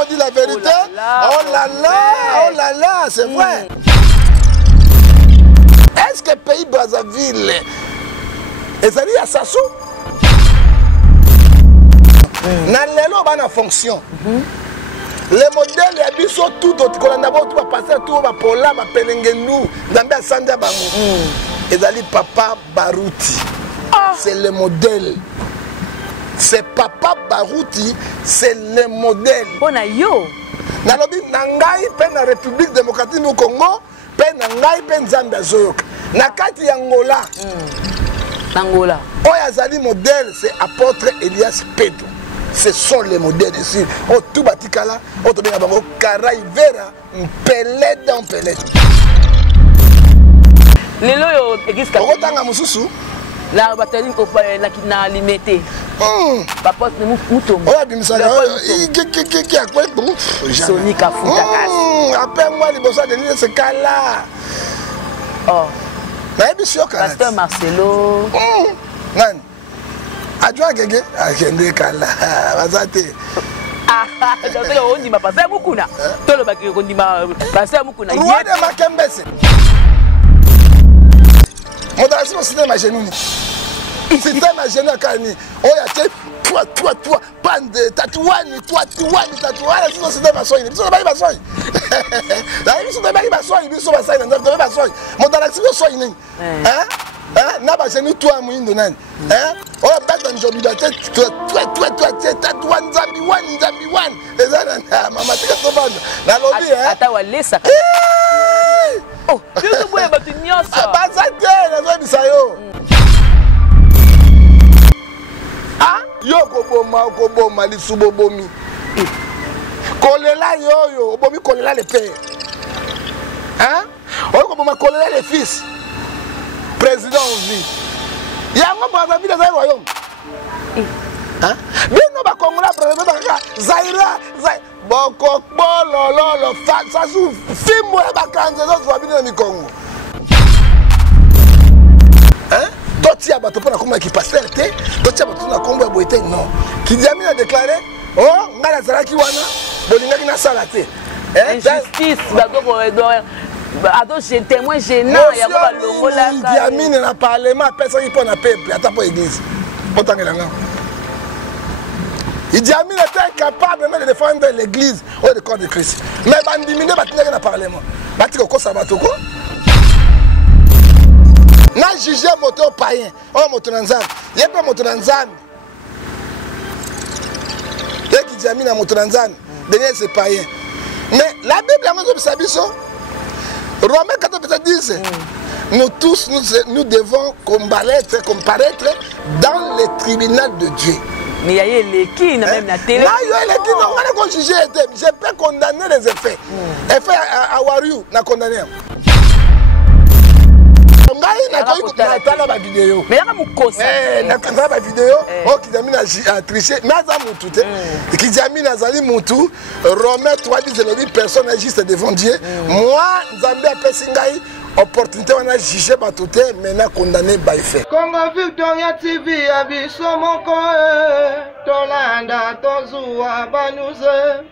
on dit la vérité. Oh là là, c'est vrai. Est-ce que pays Brazzaville, ezali ya Sassou? Na lelo bana fonction. Les modèles ya biso tout kolanda ba tout ba passer tout ba pola ba pelengendu nzambe asanja bango. Ezali Papa Baruti. C'est le modèle. C'est Papa Baruti, c'est le modèle. Bona yo. Nalobi nangai pe na République démocratique du Congo, pe nangai pe nzambe azoyoka. Na kati ya Angola. Angola. Oya zali modèle, c'est apôtre Elias Pedro. Ce sont les modèles ici. Oh tout batikala, oh to benga bango Karaivera, mpele dans mpele. Lelo yo église catholique. Okotanga mususu. La bataille na limité. Papa c'est mutombo. Oya bimisaka qui a quoi bon? Sonic a futa kasi. Appelle moi libosa de ce cas là. Oh. Na ebisio ka. Pasteur Marcelo. Nani? Adjoint Gege, akende kala. Bazate. Donc on dit ma pasteur Mukuna. Tout le bagage on dit ma pasteur Mukuna. Roi de Makembese. Modération au cinéma genou. Cinéma genou kani. Oya toi bande tatouani tatouani sinon c'est pas soigné. Biso ba soigné. La biso ba soigné, biso ba soigné, ndako ba soigné. Modération soigné. Hein? Na ba genou toi muindo nani. Hein? Oya bata njobi ba toi tatouani zambi one. Ezana mama tika to bande. Na lobi hein. Ata walesa. Oh, tu te boye batu nyonso. Bazate na zo bisayo. Yo koboma lisubo bomi. Kolela yo bomi kolela le père. Hein? Oyo koboma kolela le fils. Président en vie. Yango Brazzaville za royaume. Hein? Bino ba Congo la président Zaira. Boko bololo ça sou fimo ba kanze zo zwa bino mi Congo. Hein? Totia bato pona komba ki pasteur te, totia bato na kombo ya boite non. Kidjami a déclaré, oh, ngala zaraki wana, bolingaki na sala te. Injustice bazoko ado je témoin gênant ya ba longola ka. Kidjami na parlement personne qui pona peuple, ata pour église. Otangela nga. Kidjami était incapable même de défendre l'église ou le corps de Christ. Mais bandimine batinga na parlement. Batiko ko sabatoko. Na juger moto païen, oh moto nanzam, yé pas moto nanzam. Yé qui dit na moto nanzam, dernier c'est païen. Mais la Bible a dit ça. Romains 14 dit nous tous nous devons comparaître dans le tribunal de Dieu. Mais il y a les qui même la télé. Là il y a les qui non, on a juger, je peux condamner les effets. Effets à Wariou na condamné. Vidéo. Mais na vidéo oh Kidjami a triché mais ça mutu te Kidjami nazali mutu Romains 3 dit que personne n'est juste devant Dieu. Moi Nzambe a pesingai opportunité on a jugé batoute maintenant condamné by fait. Congo Victoria TV abiso moko tolanda tozua banuze.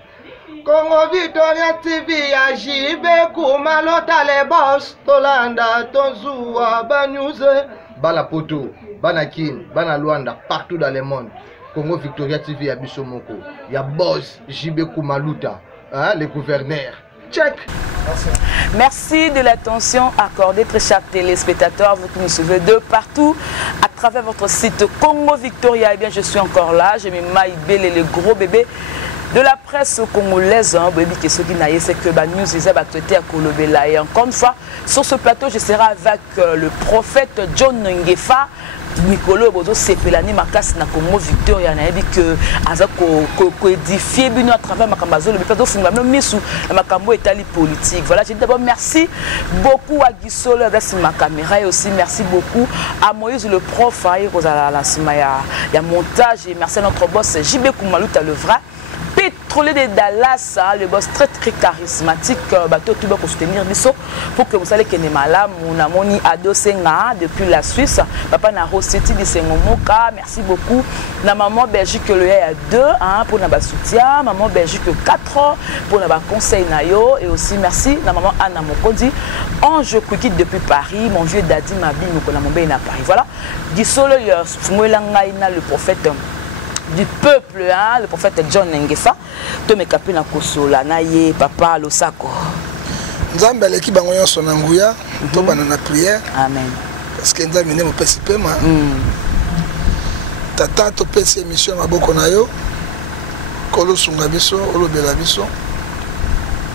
Congo Victoria TV ya jibe kumalota le boss tolanda tozua banuze. Bala poto, bana kin, bana Luanda partout dans le monde. Congo Victoria TV ya biso moko. Ya boss jibe kumaluta, hein, le gouverneur. Check. Merci de l'attention accordée, très chers téléspectateurs, vous qui nous suivez de partout à travers votre site Congo Victoria. Eh bien, je suis encore là, j'ai mis Maïbel et les gros bébés de la presse congolaise. C'est que news est à Kolobela. Et encore une fois, sur ce plateau, je serai avec le prophète John Ngefa. Nicolo Bozo Sepelani Makas na Congo Victoria na dit que azako ko édifier bino à travers makambazo le plateau funga même misu na makambo etali politique. Voilà, je dis d'abord merci beaucoup à Gisolo avec ma caméra et aussi merci beaucoup à Moïse le prof à la sima ya montage et merci à notre boss JB Kumaluta le vrai pétrolier de Dallas, hein, le boss très charismatique, bateau tout pour soutenir Bisso pour que vous savez qu'il est malade. Mon amoni Ado Senga depuis la Suisse. Papa na Rossetti de Sengomoka, merci beaucoup. Na maman Belgique le a 2 hein, pour na soutien, maman Belgique 4 pour na conseil nayo et aussi merci na maman Anna Mokodi. Ange Kwikit depuis Paris, mon vieux Daddy Mabi Mokona Mombe na Paris. Voilà. Disolo le prophète du peuple, hein, le prophète John Ngefa. To me kapi na kosola na ye papa Losako. Nzambe aleki bango nyonso na nguya, to bana na prière. Amen. Parce que nzambe ne mo pesi pema. Tata to pesi émission maboko na yo. Kolo sunga biso, olobela biso.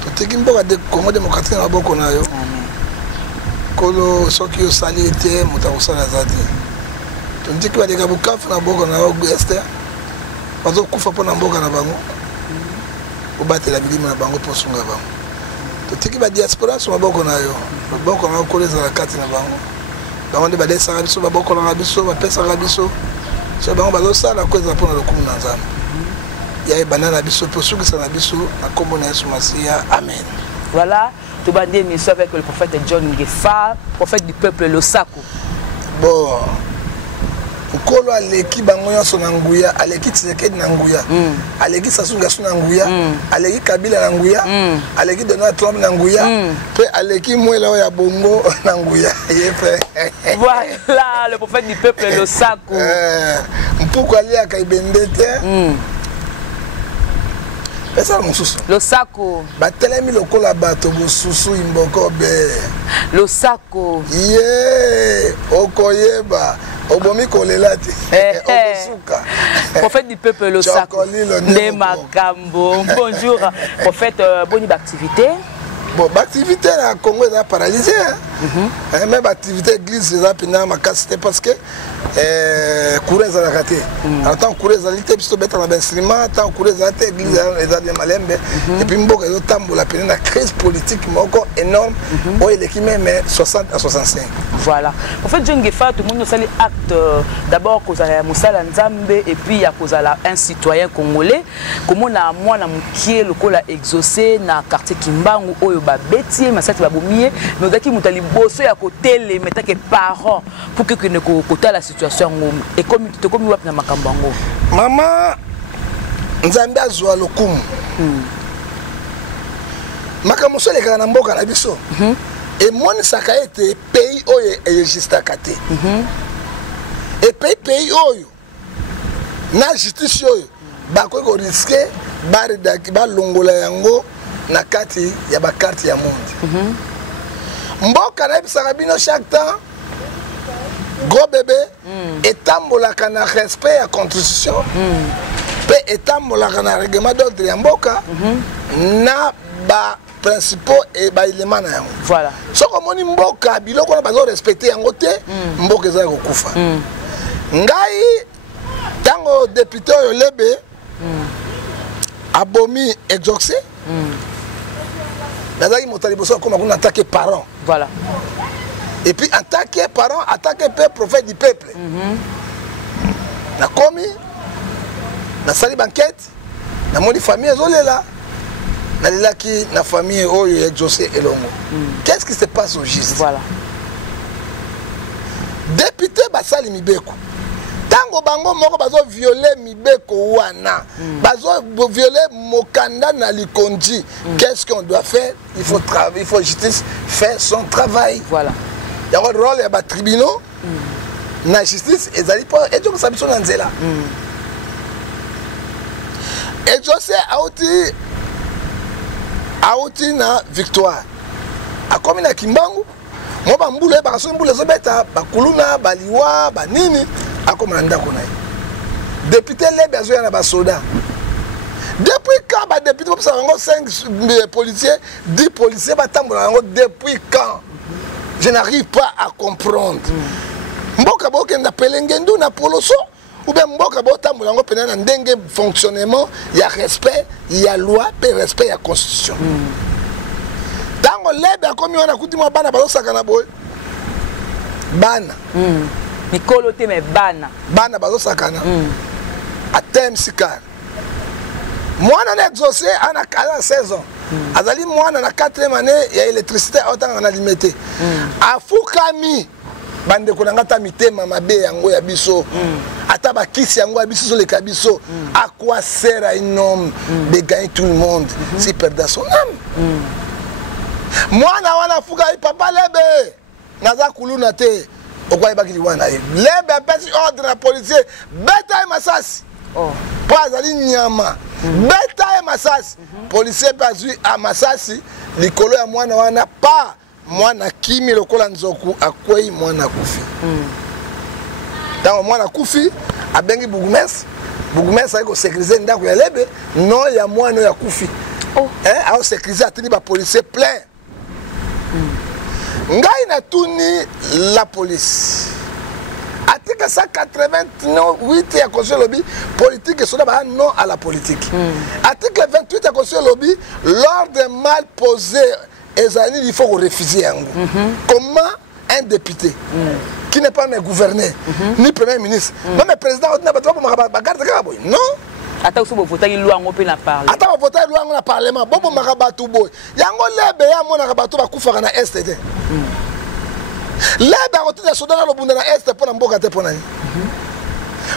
To teki mboka de Congo démocratique na maboko na yo. Amen. Kolo soki yo sali ete mutakosala zati. To ndiki ba de kabukafu na maboko na yo Esther. Bazo kufa pona mboka na bango. Obatela bilima na bango pour sunga bango. To teki ba diaspora so maboko na yo. Maboko na yo koleza la kati na bango. Bango de ba desaka biso maboko na biso, ba pesa biso. So bango bazo sala kweza pona lokumu na Nzambe. Ya banana biso pour sukisa na biso na kombo na Yesu Masia. Amen. Voilà, tout bandé émission avec le prophète John Ngefa, prophète du peuple Losako. Bon. Kolo aleki bango nyonso na nguya, aleki Tshisekedi na nguya, aleki Sassou Nguesso na nguya, aleki Kabila na nguya, aleki Donald Trump na nguya, pe aleki Mwela ya Bongo na nguya. Voilà le prophète du peuple Losako. Mpuko alia kaibendete. Pesa mususu. Losako. Batelemi lokola bato bosusu imboko be. Losako. Ye, okoyeba. Obomi kolelati. Okosuka. Prophète du peuple Losako. Ne makambo. Bonjour. Prophète, bonne activité. Bon, l'activité à Congo est paralysée. Même l'activité église est ma casse parce que courez à la raté. En tant que courez à l'été, puis mettre dans l'instrument, tant que courez à l'église est malembe. Et puis Mboka est au tambour la peine la crise politique encore énorme. Où il est qui même 60 à 65. Voilà. En fait, John Ngefa, tout le monde a acte d'abord cause à Moussala Nzambe et puis à cause à un citoyen congolais. Comment on a moi na mukie le col a exaucé na quartier Kimbangu oyo ba beti masati ba bomie mais daki mutali bosso ya côté les mettre que parents pour que ne kota la situation et comme tu comme wap na makambango. Maman Nzambe azwa lokumu. Makambo so le kana mboka na biso. Et mon saka été pays oyo existe kate. Et pays oyo na justice oyo ba ko risquer bari daki ba longola yango na kati ya ba carte ya monde. Mboka na bisaka bino chaque temps gros bébé etambolaka na respect ya constitution. Pe etambolaka na règlement d'ordre ya mboka na ba principaux et ba éléments na yango. Voilà. So comme ni mboka biloko na bazo respecter yango te mboka za ko kufa. Ngai tango député yo lebe abomi exaucé. Nazaki motali boso comme on attaque parents. Voilà. Et puis en tant que parent, en tant que peuple, prophète du peuple. Na komi na sali banquette na moni famille ezolela. Na qui na famille oyo exaucé elongo. Qu'est-ce qui se passe au juste? Voilà. Député basali mibeko. Tango bango moko bazo violer mibeko wana. Bazo violer mokanda na likondi. Qu'est-ce qu'on doit faire? Il faut travailler, il faut justice faire son travail. Voilà. Il y a un rôle ya ba tribunaux. Na justice ezali po et donc ça biso na nzela. Et José auti na victoire. A comme na Kimbangu, mo ba mbule ba so mbule zo beta ba kuluna ba liwa ba nini akoma ndako na ye. Député lebe azo na ba soda. Depuis quand ba député pour ça 5 policiers, 10 policiers ba tambola depuis quand? Je n'arrive pas à comprendre. Mboka boke na pelengendu na poloso ou bien mboka botambola ngo pena na ndenge fonctionnement, il y a respect, il y a loi, pe respect, il y a constitution. Tango lebe akomi wana kuti mwa bana bazosaka na boy. Bana. Mikolo te me bana. Bana bazosaka na. Atem sikar. Moi, on a exaucé à 16 ans. Azali, moi, on a 4e année, il y a l'électricité, autant on a limité. À Fukami, bande konangata mitema mabe yango ya biso. Ata ba kisi yango ya biso le kabiso. À quoi sert à un homme de gagner tout le monde s'il perd son âme? Moi, on a Fukami, papa lebe. Naza kuluna te. Pourquoi il y a lebe pesi ordre à policier. Beta masasi. Pas azali nyama. Beta et Massas, policier pas vu à Massasi, les colos à moi n'a pas, moi n'a kimi le colan nzoku à quoi moi n'a koufi. Dans moi n'a koufi, à bengi bougumès, ça est sécurisé n'a quoi lebe, non il y a moi non il y a koufi. Hein, à sécuriser à tenir ba policier plein. Ngai na tuni la police. Article 188 a construit le lobby politique et cela va non à la politique. Article 28 a construit le lobby lors des mal posés il faut refuser un comment un député qui n'est pas un gouverneur ni premier ministre même le président n'a pas garde non. Attends, vous votez une loi en plein parlement. Attends, vous votez une loi en parlement. Bon, marabatou boy. Yango lebe ya mon marabatou ba kufa na STD. Là, dans le Soudan, le Est pour Mboka.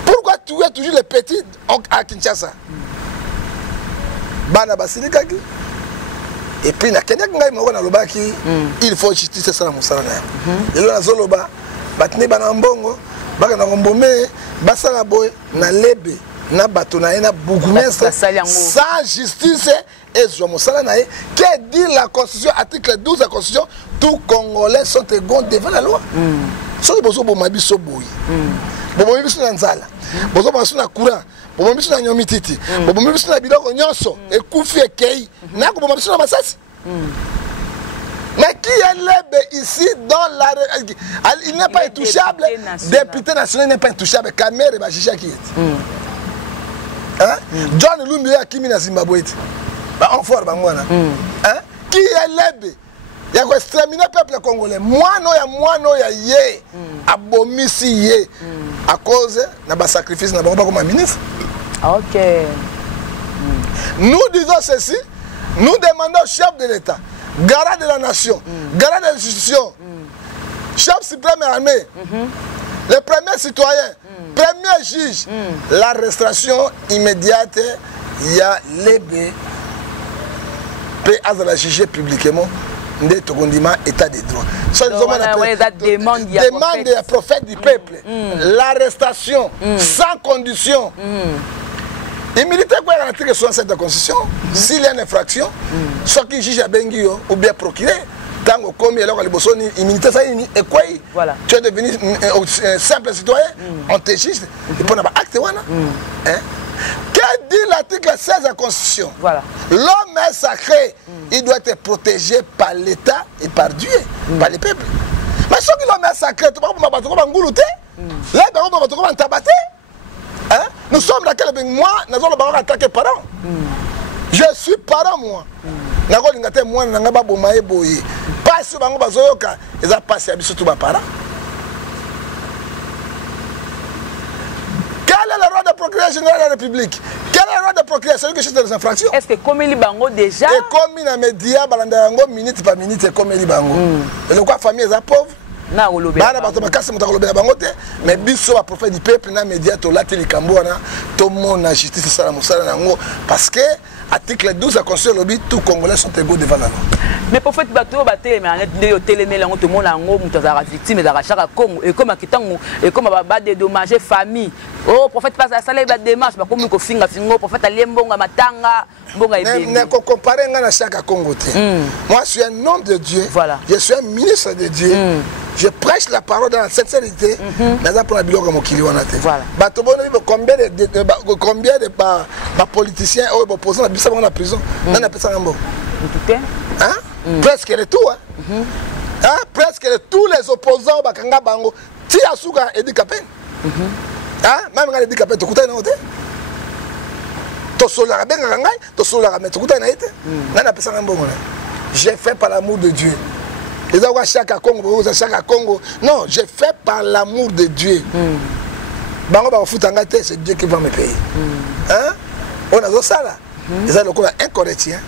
Pourquoi tu es toujours les petits à Kinshasa? Bana Basilikaki. Et puis, il faut justice ça. Il y a Zoloba, Batni Banambongo, Baganambome, Basalaboy, Nalebe, Nabatona, Bougumès, sans justice. Et qui dit la Constitution, article 12 de la Constitution, tous Congolais sont égaux devant la loi. Si vous avez un peu de boy, vous avez un nzala, vous avez un courant, vous avez un nyomititi, vous avez un biloko nyonso, et koufi et kei, vous avez un masasi. Mais qui est l'ébé ici dans la... Il n'est pas intouchable, député national n'est pas intouchable, Kamere et Bajisha qui est. John Lumia Kimi na Zimbabwe. On forme qui est l'ébé? Il y a exterminer le peuple congolais. Moi non ya yé abomisi yé à cause de sacrifice na pas comme ministre. OK. Nous disons ceci, nous demandons au chef de l'État, garant de la nation, garant de l'institution, chef suprême armée, le premier citoyen, premier juge, l'arrestation immédiate, il y a l'ébé. À la juger publiquement de Togondima état de droit. Demande des prophètes du peuple. L'arrestation sans condition. Il milite quoi dans l'article 67 de la Constitution? S'il y a une infraction, ce qui juge à Bengio ou bien procuré, tant que comme il y a une militaire, et quoi? Tu es devenu un simple citoyen, on te juge, et pour n'avoir acte. Que dit l'article 16 de la Constitution? L'homme est sacré, il doit être protégé par l'État et par Dieu, par le peuple. Mais ce qui l'homme est sacré, tu ne peux pas nous sommes dans quel moi, nous allons attaquer parents. Je suis parent, moi. Moi, pas si ils ont passé à tous mes parents. Quel est le rôle de procureur général de la République? Quel est le rôle de procureur? Celui qui cherche des infractions. Est-ce que comme il bango déjà? Et comme il a média, minute par minute, c'est comme il bango. Et le quoi, famille est pauvre? Na olobe. Mais biso va prophète du peuple na média to lateli kamboana to mona justice sala musala nango parce que article 12 de la Constitution lobby tous Congolais sont égaux devant la loi. Mais prophète bateau baté mais en de téléné lango to mona ngo mutazara victime za rachaka Congo et comme akitango et comme ba dédommager famille. Oh prophète passe à salaire ba démarche ba comme ko finga fingo prophète aliembonga matanga bonga ébé. Ne comparer ngana chaka Congo te. Moi je suis un homme de Dieu. Voilà. Je suis un ministre de Dieu. Je prêche la parole dans la sincérité. Voilà. Combien de politiciens opposants à la prison? Presque tout. Presque tous les opposants bakanga bango ti asuka handicapé. Même quand handicapé to kutana ote. To sola benga ngai, to sola mais to kutana ete. Nana pesa ngambo. J'ai fait par l'amour de Dieu. Les gens chaque Congo, chaque Congo. Non, j'ai fait par l'amour de Dieu. C'est Dieu qui va me payer. On a ça là. ils ont le cours 1 Corinthiens,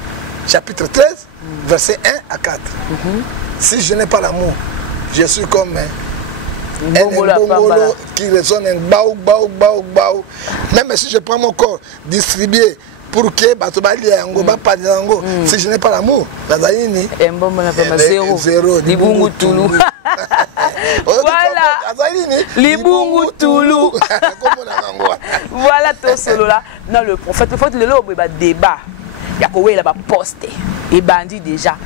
chapitre 13, verset 1 à 4. Si je n'ai pas l'amour, je suis comme un mbongolo qui résonne un baou, baou, baou, baou. Même si je prends mon corps distribué pour que si je n'ai pas l'amour, zéro. Libungu Toulou. Voilà. Libungu Toulou. Voilà tout solo là. Non, le prophète, le lobe va débat. Il y a quoi il va poster. Et bandit déjà.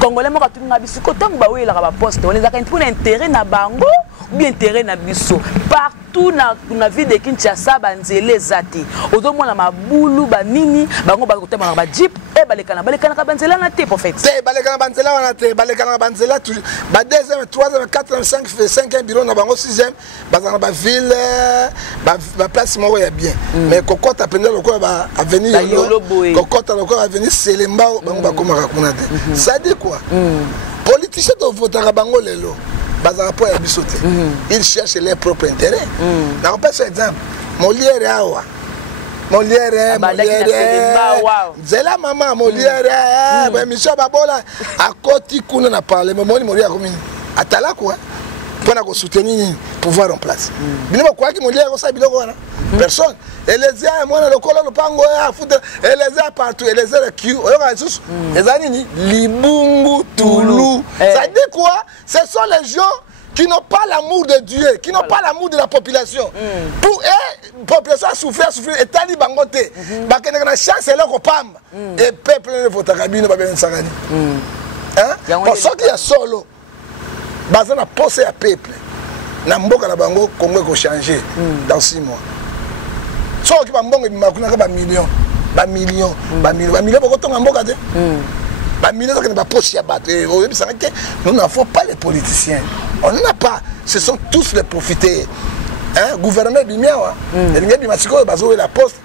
Congolais mo katuni ngabisu ko tangu ba wela ka poste on les a pour intérêt na bango ou bien intérêt na biso partout na ville de Kinshasa banzele zati ozo mona mabulu ba nini bango ba kotema ba jeep e balekana ka banzela na te prophète te balekana banzela wana te balekana banzela toujours ba 2e 3e 4e 5e bureau na bango 6e bazana ba ville ba place mo ya bien mais kokota pendant le quoi ba avenir kokota le quoi avenir Selemba bango ba koma kuna te ça dit quoi politiciens de voter à bango lelo bazana po ya biso te ils cherchent leur propre intérêt na on passe exemple Molière awa Molière Zela maman Molière ba mission babola akoti kuna na parlement Molière komini atala quoi pour na ko soutenir pouvoir en place biloko kwa ki Molière ko sa biloko wana personne et les a moi le colo le pango ya foot et les a partout et les a le Q oyoka sous les anini Libungu Toulou ça dit quoi ce sont les gens qui n'ont pas l'amour de Dieu, qui n'ont pas l'amour de la population. Pour la population a souffert, et tali bangote. Parce que la chance est là qu'on pam. Et peuple ne faut pas cabine, pas bien s'arranger. Pour ceux qui sont solo, bazan a posé à peuple. Na mboka na bango Congo ko changer dans 6 mois. Ceux qui ba mbongo bimakuna ba millions, ba millions beaucoup ton mboka te. Nous n'avons pas les politiciens. On n'en a pas. Ce sont tous les profités. Gouvernement Bimiawa. La poste.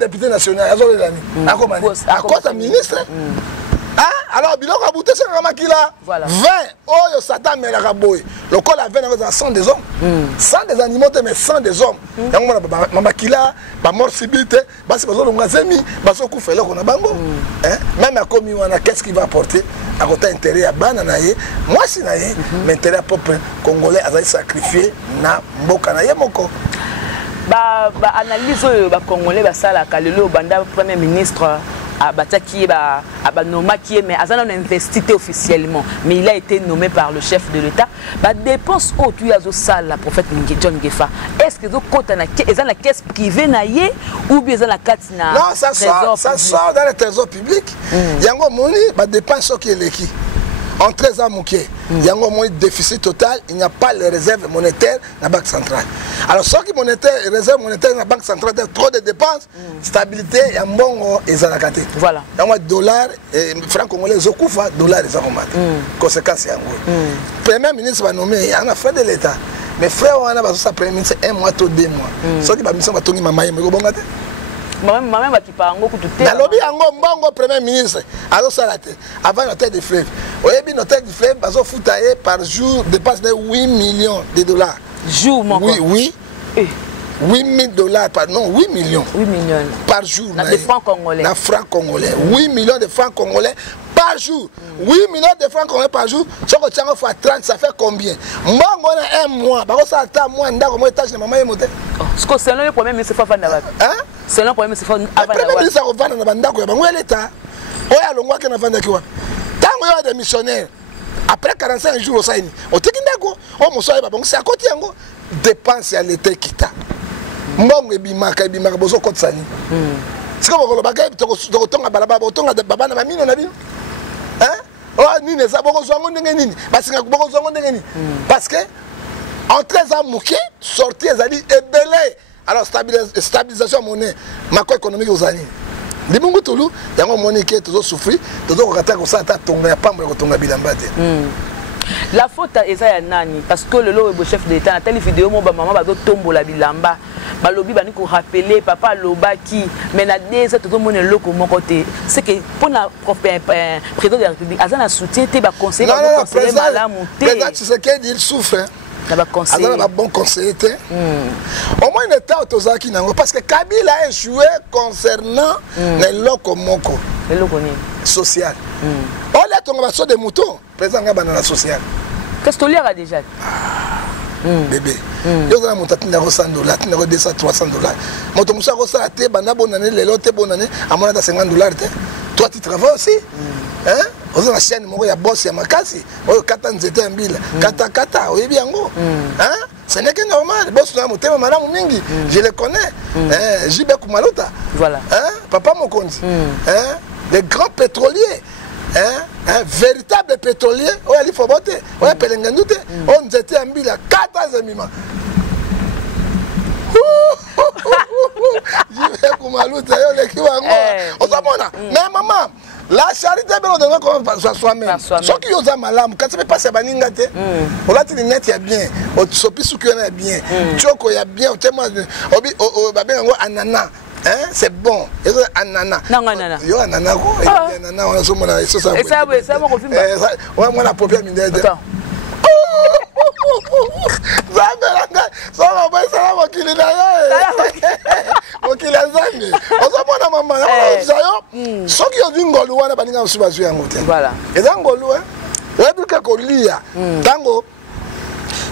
Député national. Ministre. Alors, biloko a bouté sur Ramakila. 20. Oh, Satan me la boy. Le col a 20 100 des hommes. 100 des animaux, mais 100 des hommes. Mamakila, ma mort subite, parce que nous avons fait le bango. Même à commis, qu'est-ce qu'il va apporter à côté intérêt à Bananaye. Moi, si naye, mais intérêt à peuple congolais a sacrifié na Mbokanaye Moko. Analyse congolais, ça la Kalelo, Banda, Premier ministre. Mais Azana n'a investi officiellement, mais il a été nommé par le chef de l'État. Dépense au tu as ça la prophète John Gefa. Est-ce que vous comptez dans la caisse privée ou bien dans la carte na? Non, ça sort dans le trésor public. Il y a un moni, dépense qui est l'équipe. En 13 ans, il y a un déficit total, il n'y a pas les réserves monétaires dans la Banque centrale. Alors, ce qui est réserve monétaire dans la Banque centrale, trop de dépenses, stabilité, il y a un bon ezalakate. Voilà. Il y a un dollar, franc congolais, Zokoufa, dollar, les aromats. Conséquence, il y a un Le Premier ministre va nommer, il y a un frère de l'État. Mais frère, on a besoin de Premier ministre 1 mois, 2 mois. Ce qui va me faire maman, mais maman qui parle beaucoup de temps. Dans le lobby, le Premier ministre, avant notre de fleuve. Notre de fleuve, par jour, dépasse 8 millions de dollars. Jour, mon Oui. 8 000 dollars, non, 8 millions. 8 millions. Par jour. Dans des francs congolais. Dans francs congolais. 8 millions de francs congolais par jour. 8 millions de francs congolais par jour. Si on tient fois 30, ça fait combien? Moi, on a 1 mois. Par contre, ça attend moi, on a étage de maman et monté. C'est le premier ministre Fafa Nabat. C'est le premier ministre Fafa Nabat. Le premier ministre Fafa Nabat, où est l'État? Où est l'Ongwa qui n'a pas d'accord? Tant qu'il y a des missionnaires, après 45 jours au Saïni, on te dit d'accord. On me soigne pas. C'est à côté, on dépense à l'État qui t'a. Mbongo ebimaka bozo kotsani. Siko bokolo bakay tokotonga balaba botonga baba na bamino na bino. Oh nini za boko zongo ndenge nini? Basinga boko zongo ndenge nini? Parce que en 13 ans muké sorti ezali ebelé. Alors stabilisation monnaie, macro économique ozani. Libungu Toulou yango monique tozo souffrir, tozo kokata ko sa ta tonga pamba ko tonga bilamba te. La faute est à Nani parce que le chef de l'État a telle vidéo mon maman va tomber la bilamba. Balobi bani ko rappeler papa lobaki mais na des tout le monde est loko mon côté. C'est que pour la président de la République azana soutien te ba conseiller malamu te. Mais là tu sais qu'il souffre. un bon conseiller. Au moins, il était autosaki nango parce que Kabila a échoué concernant les locomoko social. On a ton de moutons, présent dans la sociale. Qu'est-ce que tu as déjà? Bébé, il y a un montant de $100, 200, $300. Mon ton moussa a été bonne année, les lots bonne année, à moins de $50. Toi, tu travailles aussi. Hein? On a la chaîne, il y a boss, il y a Makasi. On a Katan Zeta Mbila. Kata, oui, bien go. Hein? Ce n'est que normal. Boss, madame Mingi, je le connais. Jibe Kumalota. Voilà. Hein? Papa Mokondi. Hein? Les grands pétroliers. Un véritable pétrolier, il faut voter. On a Pelengandute, on était en Mbila 14 000. Jibe Kumalota, on mais maman, la charité, on doit soi-même. Ce qui est malade, quand tu peux passer à Baningate, on a dit net, il y a bien, on s'oppose ce qu'il y a bien, Choko, il y a bien, on témoigne, anana. Hein? C'est bon. Il y a anana. Non, anana. Il y a anana. Il y a anana. On a ça. Et ça, oui, ça, mon film. Moi, la problème, il y a des. Ça va pas, ça va, qu'il est là. Qu'il est là. On s'en va, maman. Ce qui est d'une golou, on a pas dit qu'on se base sur un moteur. Voilà. Et dans golou, il y a plus qu'un lia. Tango.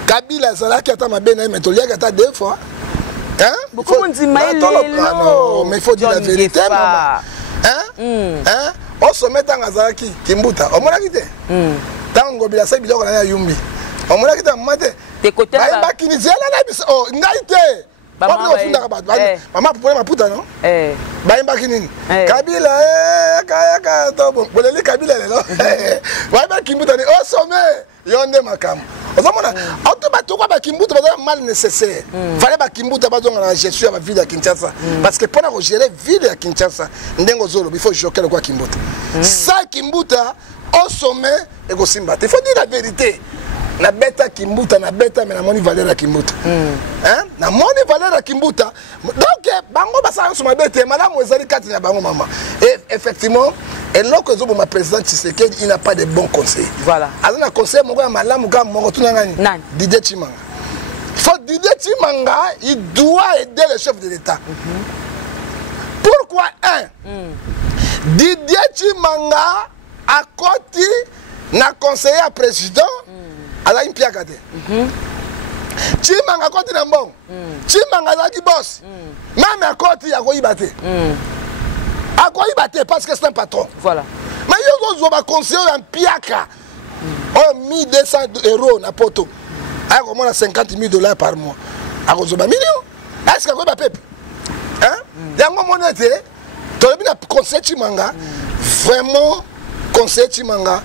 Kabila, ça là qui attend ma benne, mais tu l'as gâté 2 fois. Hein? Beaucoup de gens non, mais il faut dire la vérité, maman. Hein? On se met en Azaraki, Kimbuta. On m'a quitté. Tango, il a fait biloko na Yumbi. On m'a quitté, maman. T'es côté là. Bah, qui dit, oh, naïté. Maman, pour ma puta, non? Bah, Kabila, Kabila, non? Bah, Kimbuta, au sommet, yonde makam. Mal nécessaire. Fallait que Kimbuta la gestion de la ville de Kinshasa. Parce que pour gérer la ville de Kinshasa, il faut choquer le quoi Kimbuta. Ça, Kimbuta, au sommet, il faut dire la vérité. Na beta Kimbuta, na beta, mais na moni valeur à Kimbuta. Na moni valeur à Kimbuta. Donc, bango basa sur ma bête, madame Mozari Katina bango maman. Et effectivement, et là que ma présidente Tshisekedi, il n'a pas de bons conseils. Voilà. Alors, un conseil, mon gars, madame, mon gars, Didier Chimanga. Faut Didier Chimanga, il doit aider le chef de l'État. Pourquoi Didier Chimanga a côté na conseiller à président à la impiakate. Chimanga côté na bon. Chimanga la qui boss. Même à côté à koibate. À koibate parce que c'est un patron. Voilà. Mais il y a un conseiller en piaka. Oh 1200 € na poto. À comment on a $50,000 par mois. À cause de millions. Est-ce que quoi peuple? Hein? Dans mon monnaie, tu as bien conseiller Chimanga. Vraiment conseiller Chimanga.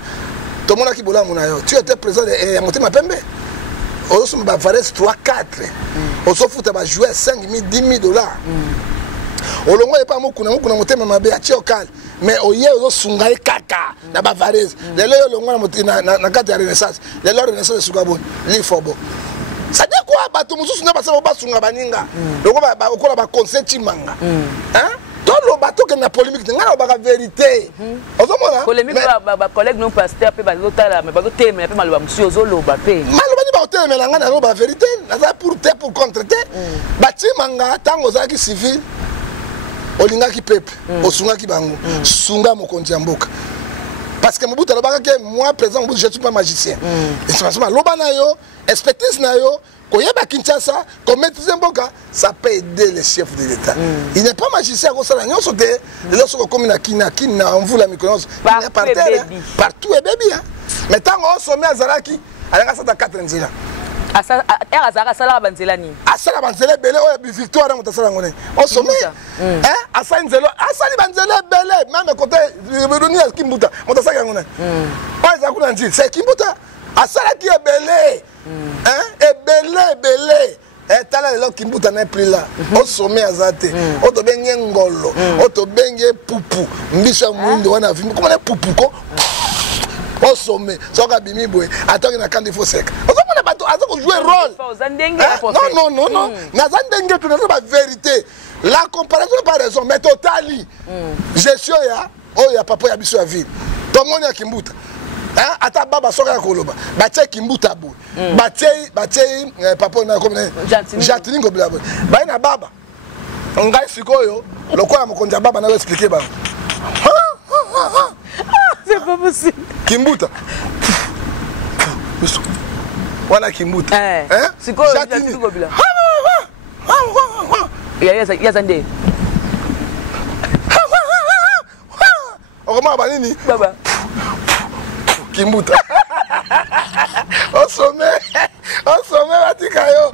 Tout le monde qui boula mon ayo. Tu étais présent et monté ma pembe. On se bat Vares 3-4. On se fout à jouer 5,000, $10,000. On le voit pas beaucoup. On a monté ma bé à Tchokal. Mais au yé on sungai kaka na Bavares. Les lois le voit monté na carte de renaissance. Les lois renaissance de Sugabon. L'Ifobo. Ça dit quoi? Bateau musu n'a pas ça va sunga baninga. Le quoi ba okola ba conseil Chimanga. Hein? Dans le bateau que la polémique, il y a la vérité. Polémique, les collègues non pasteur, mais ils ont mal monsieur Zolo Bapé. Mal mais la vérité, pour contrer. Bati manga, tango zaki civil, olinga ki peuple, osunga ki bango, sunga mokonzi mboka. Parce que moi, présent, je ne suis pas magicien. Expertise na yo, Koyeba Kinshasa, comme maîtrise Mboka, ça peut aider les chefs de l'État. Il n'est pas magicien, comme on vous la méconnaissance, partout est bébé. Mais tant qu'on sommet à Zaraki, à la 4 ans. Azara sala banzela ni. Asala banzela belé o victoire on tasala ngone. On sommet. Asa nzelo, asali banzela belé même côté Revenu à Kimbuta. On tasala ngone. Pas za kuna nzi, c'est Kimbuta. Asala qui est belé. Et belé. Et tala le Kimbuta n'est plus là. On sommet azate. On to benye ngolo. On to benye pupu. Mbisha muindo wana vimbi. Comment les pupu ko? Au sommet, soka bimi boy, attends qu'il y a quand il faut sec. On a bateau, on jouer rôle. Non. Nazandenge tu n'as pas vérité. La comparaison n'est pas raison, mais totali. Gestion ya, oh ya papa ya biso ya ville. Tout le monde ya Kimbuta. hein ata baba soka koloba batie kimbuta bo batie papa na comme Jantini ngobila bo ba na baba ngai sikoyo lokola mokonza baba na expliquer ba c'est pas possible kimbuta wana kimbuta hein sikoyo Jantini ngobila ya zande okoma ba nini baba kimbuta au sommet batika yo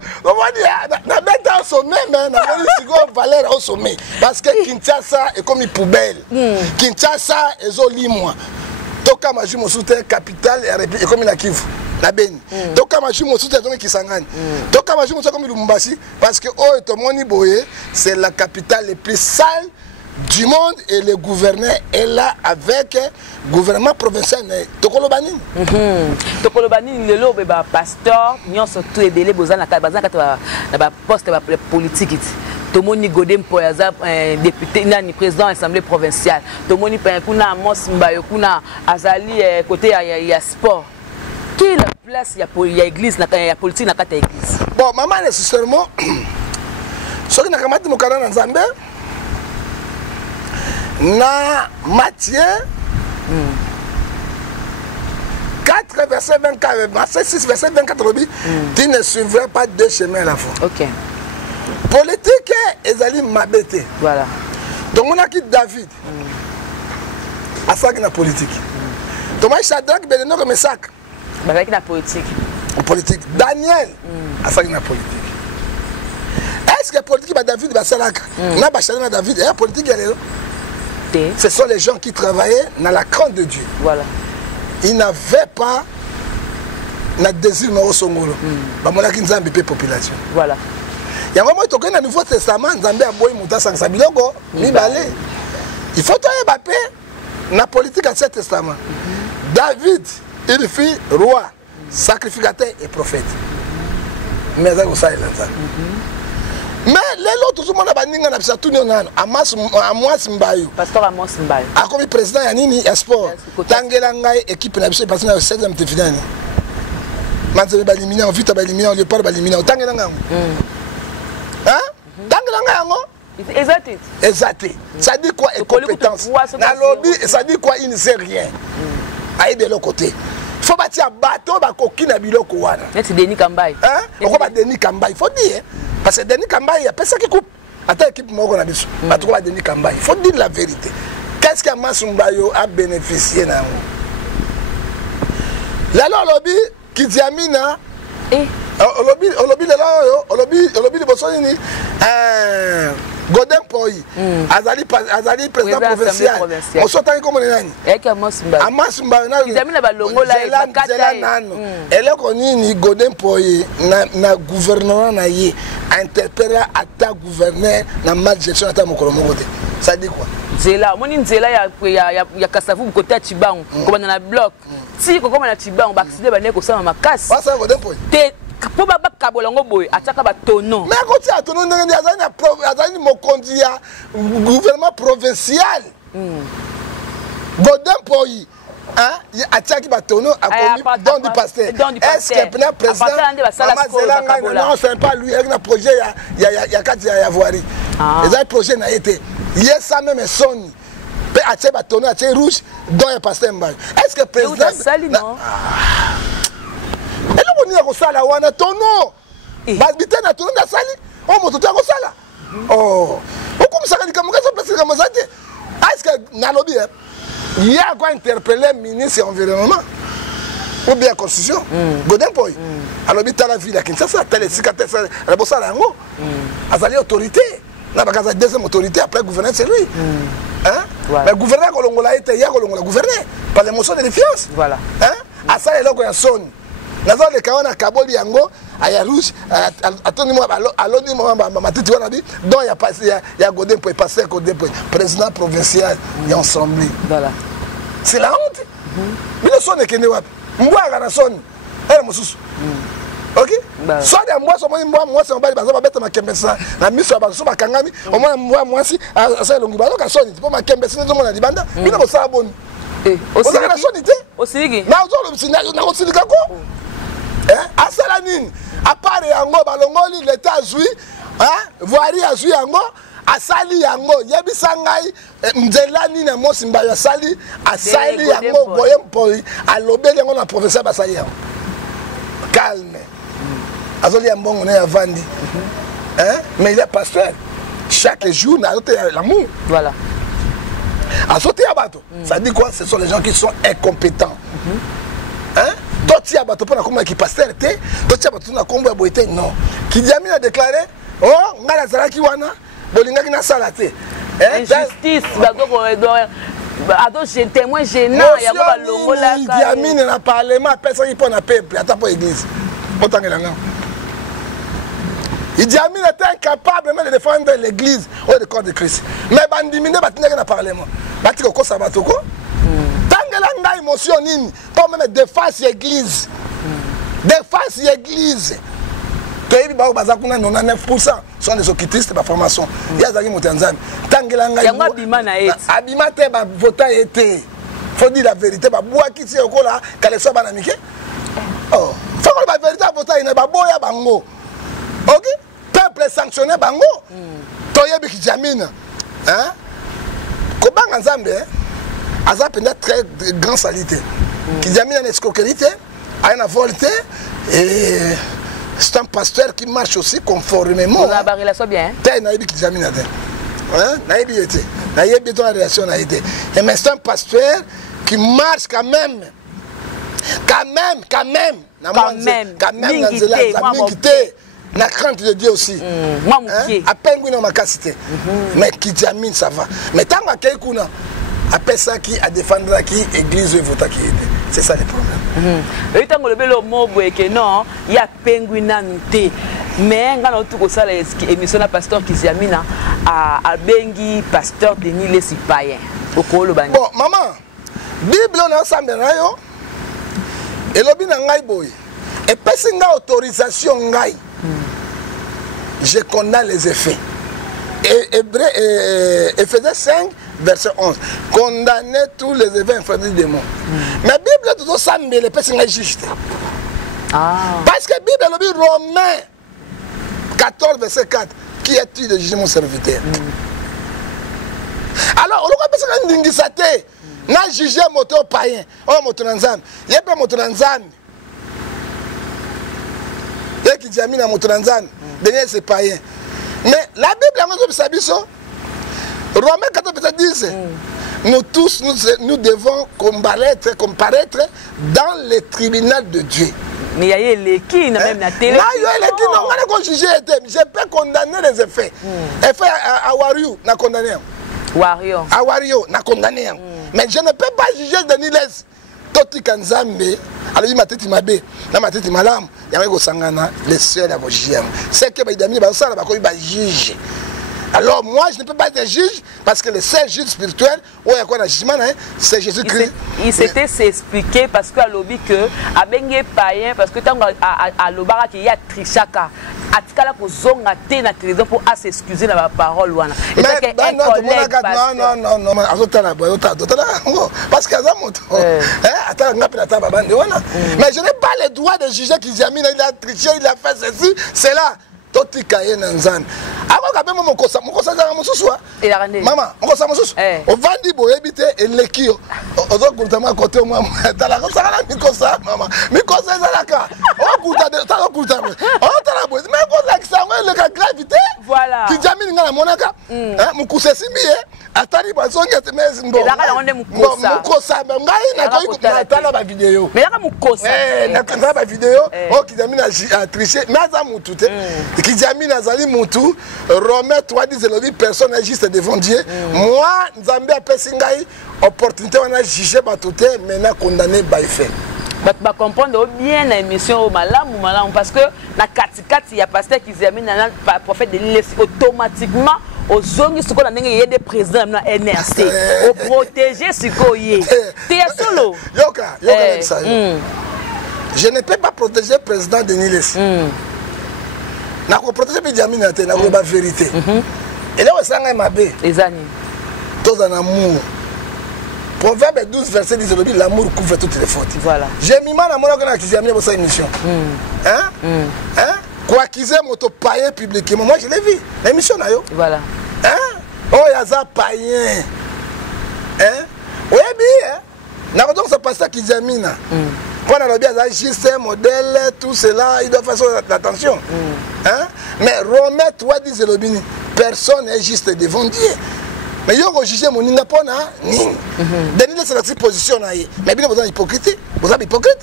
na beta au sommet mais na boni siko valeur au sommet parce que Kinshasa est comme une poubelle Kinshasa ezolimwa toka majumo soute capitale et comme na Kivu na Beni toka majumo soute donc Kisangani toka majumo soute comme Lubumbashi parce que oh tomoni boye c'est la capitale la plus sale du monde et le gouverneur est là avec le gouvernement provincial Tokolobani. Tokolobani le lobe ba pasteur nyon surtout ebele bozana na poste politique tomoni Godem Poyaza député nani président assemblée provinciale tomoni kuna Amos Mbayo kuna azali côté ya sport qui la place ya église na ya politique na kata église bon maman nécessairement soki na kamati mokana na Nzambe na Matthieu 4 verset 24 Matthieu 6 verset 24 tu ne suivras pas deux chemins à la fois. OK. Politique ezali mabete. Voilà. Donc on a qui David. À ça qui na politique. Thomas Shadrach Abednego Mesach. Avec la politique. Politique. Daniel à ça qui na politique. Est-ce que politique ba David ba salaka na ba chalana David et politique elle est. Ce sont les gens qui travaillaient dans la crainte de Dieu. Voilà. Ils n'avaient pas le désir de Songolo. Ils n'avaient pas population. Voilà. Il y a un moment où il y a un Nouveau Testament, il y a il faut que la politique de ce testament. David, il fut roi, sacrificateur et prophète. Mais il y a ça. Mais l'autre, tout le monde a dit que Amos Mbayo. Pasteur Amos Mbayo. A comme président Yanini Esport. Tangelanga équipe na biso passé na 7e de finale. Manzebe ba éliminer en vite ba éliminer en Léopard ba éliminer Tangelanga. Hein? Tangelanga yango. Exact. Exact. Ça dit quoi incompétence. Na lobby ça dit quoi il ne sait rien. Aïe de l'autre côté. Il faut bâtir bateau ba koki na biloko wana. C'est Denis Kambaye. Hein? On va Denis Kambaye, il faut dire. Parce que Denis Kambaye, il y a personne qui coupe. Attends, l'équipe Moko na biso. Pas trop Denis Kambaye. Il faut dire la vérité. Qu'est-ce que Masumbayo a bénéficié na ngo? Lalo lobby qui diamina lobby le bosso ni Godem Poi azali président provincial. On s'entend comme nani? Avec Amos Mbayo. Amos Mbayo na diamina ba longo la kata nano. Elle koni ni Godem Poi na gouvernement na ye interpellé ata gouverneur na mal gestion ata mokolo moko te. Ça dit quoi? Nzela moni nzela ya Kasavu côté Chibango comme na bloc. Si comme na Chibango ba accident ba ne ko sama makasi. Pasa Godem Poi. Pour ba kabolongo boy ataka ba tono mais quand tu as tono ndenge azani mokonzi ya gouvernement provincial Godem Poi hein ataki ba tono akomi don du pasteur est-ce que le président non c'est pas lui avec un projet ya kati ya voirie et un projet na été hier ça même son pe atie ba tono atie rouge don ya pasteur Mbayo est-ce que président non et on a kosala wana tono babité na tono na sali o moto to kosala oh comme ça quand comme ça place comme ça est-ce que na lobby il y a quoi interpeller ministre environnement ou bien constitution Godem Poi alors bita la ville à Kinshasa telle sikate la bosala yango azali autorité na bakaza deuxième autorité après gouverneur c'est lui hein le gouverneur kolongola était ya kolongola gouverneur par l'émotion de défiance voilà hein asa eloko ya son nazo le kaona kaboli yango aya rouge atoni mo aloni mo matiti wana bi donc ya passé ya Godem Poi passer Godem Poi président provincial ya ensemble voilà c'est la honte bino sonne kende wapi mbwa na sonne elle mususu OK so de mbwa so mbwa so mbali baza babeta makembesa na miso ba so bakangami o mwana mbwa mwasi asa longi ba loka sonne po makembesa nzo mona libanda bino ko sala boni ozala soni te osiliki nakosilika ko asala nini apart yango balongoli leta azwi voirie azwi yango asali yango yebisa ngai nzela nini mosimba yo asali yango boye mpoi alobeli yango na professeur basali yango calme azoli ya mbongo ne avandi mais il est pasteur chaque jour na l'amour voilà azote ya bato ça dit quoi ce sont les gens qui sont incompétents totia bato pona komba ki pasteur te totia bato na kombo ya boite non Kidjami a déclaré oh ngala zalaki wana bolinga kina sala te injustice ado je témoin gênant ya ba longola Kidjami na parlement personne qui pona peuple ata po église botangela nga Kidjami était incapable même de défendre l'église ou le corps de Christ mais bandimine batinga na parlement batiko ko sabatoko tangela nga émotion nini pour même défense l'église défense l'église Toyebi ba baza kuna 99% sont des occultistes ba formation ya zaki motanzami tangela nga yango abima na eti abima te ba vota été faut dire la vérité ba boaki ti okola kaleso bana mike oh faut que la vérité vota ina ba boya bango OK peuple sanctionné bango Toyebi Kidjamina Kobanga Nzambe aza penda très grand salité Kidjamina na escroquerie a une volonté et c'est un pasteur qui marche aussi conformément. On a barré la so bien. T'es naïbi Kidjamina te. Naïbi était. Naïbi ton relation a été. Mais c'est un pasteur qui marche quand même. Quand même. La crainte de Dieu aussi. À peine qu'on a ma cassité. Mais Kidjamina ça va. Mais tant que quelqu'un après ça qui a défendre qui église vota qui était. C'est ça le problème. Et tant que le bel mot que non, il y a penguina nté. Mais quand on ça les émission la pasteur Kidjamina a bengi pasteur Denis les Sipayen. Bon maman, Bible on a ensemble na yo. Et lobi na ngai boy. Et pesinga autorisation ngai. Je condamne les effets. Et Éphésiens 5 verset 11. Condamner tous les effets infernaux du démon. Mais la Bible tout ça mais les personnes juste. Parce que la Bible le Romains 14 verset 4 qui est-il de juger mon serviteur. Alors on va penser que ndingisate na juger moto païen. Oh moto nzambe. Yeba moto nzambe. Yeki Kidjamina moto nzambe. Dernier c'est païen. Mais la Bible Romains 14 verset 10 nous tous nous devons comparaître dans le tribunal de Dieu. Mais il y a les qui même la télé. Je peux condamner les effets. Effet à Wario n'a condamné. Wario n'a condamné. Mais je ne peux pas juger de Niles. Toti Kanzambe, alors il m'a dit mabe, na m'a dit malam, ya ko sangana les seuls à juger. C'est que Kidjamina ba sala ba ko ba juge. Alors moi je ne peux pas être juge parce que le seul juge spirituel où il y a quoi dans jugement c'est Jésus-Christ. Il s'était expliqué parce que à lobby que a bengue païen parce que tant à lobara qu'il y a trichaka atikala ko zonga te na télévision pour s'excuser dans la parole wana. Et c'est non azotala boy otala parce que ça moto attends ngapi na taba bande wana mais je n'ai pas le droit de juger Kidjamina il a triché il a fait ceci c'est là Toti kaye na nzambe ako kabe mokosa za mususu mama mokosa mususu ovandi boyebi te elekio ozokultama côté moi tala ko sala mikosa mama mikosa ezalaka okuta de tala okuta otala boye mais ko la kisango le ka gravité voilà Kidjamina ngala monaka mukuse simbiye atari bazonga te mais mbo mukosa ngai na ko tala ba vidéo mais la mukosa na tala ba vidéo Kidjamina a triché mais za mutu te Kidjamina azali mutu Romains 3 dit le personne n'est juste devant Dieu. Moi Nzambe a pesi ngai opportunité on a jugé batoute maintenant condamné by fait. Ba comprendre bien la émission au malamu parce que na katikati ya pasteur Kidjamina na prophète de l'Église automatiquement aux zongi ce qu'on a ndenge des présidents na NRC au protéger ce ko yé. T'es solo. Yoka ça. Je ne peux pas protéger le président de Niles. Na ko protéger Kidjamina te na ko ba vérité. Et là on sanga mabe. Les années. Tous en amour. Proverbe 12 verset 10 l'amour couvre toutes les fautes. Voilà. J'ai mis mal à mon organe qui j'ai mis pour cette émission. Hein? Quoi qu'ils aient moto païen publiquement. Moi je l'ai vu. L'émission là yo. Voilà. Hein? Oh yaza païen. Hein? Oui bien. N'a donc ça passe qui j'ai mis là. Quand on a bien juste un modèle, tout cela, il doit faire attention. Hein? Mais remettre toi dit le bini. Personne n'est juste devant Dieu. Mais yo ko juger mon ninga pona ning. Denis c'est la position là. Mais bien vous êtes hypocrite. Vous êtes hypocrite.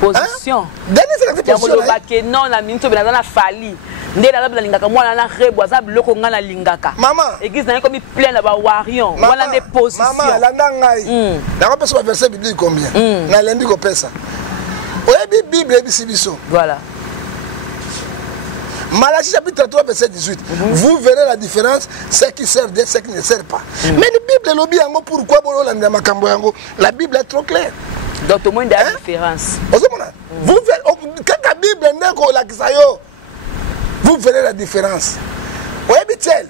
Position. Denis c'est la position là. Que non la minute bena na fali. Ndé la bela lingaka mwana na rebo za biloko nga na lingaka. Maman. Église na comme plein na ba warion. Voilà des positions. Maman la ndangai. Na ko pesa verset biblique combien? Na lembi ko pesa. Oyebi Bible ebi sibiso. Voilà. Malachie chapitre 3 verset 18. Vous verrez la différence, ce qui sert Dieu, ce qui ne sert pas. Mais la Bible lobi yango pourquoi bolanda makambo yango? La Bible est trop claire. Donc tout le monde a la différence. Vous verrez quand la Bible n'est ko la kisayo. Vous verrez la différence. Oyebi tel.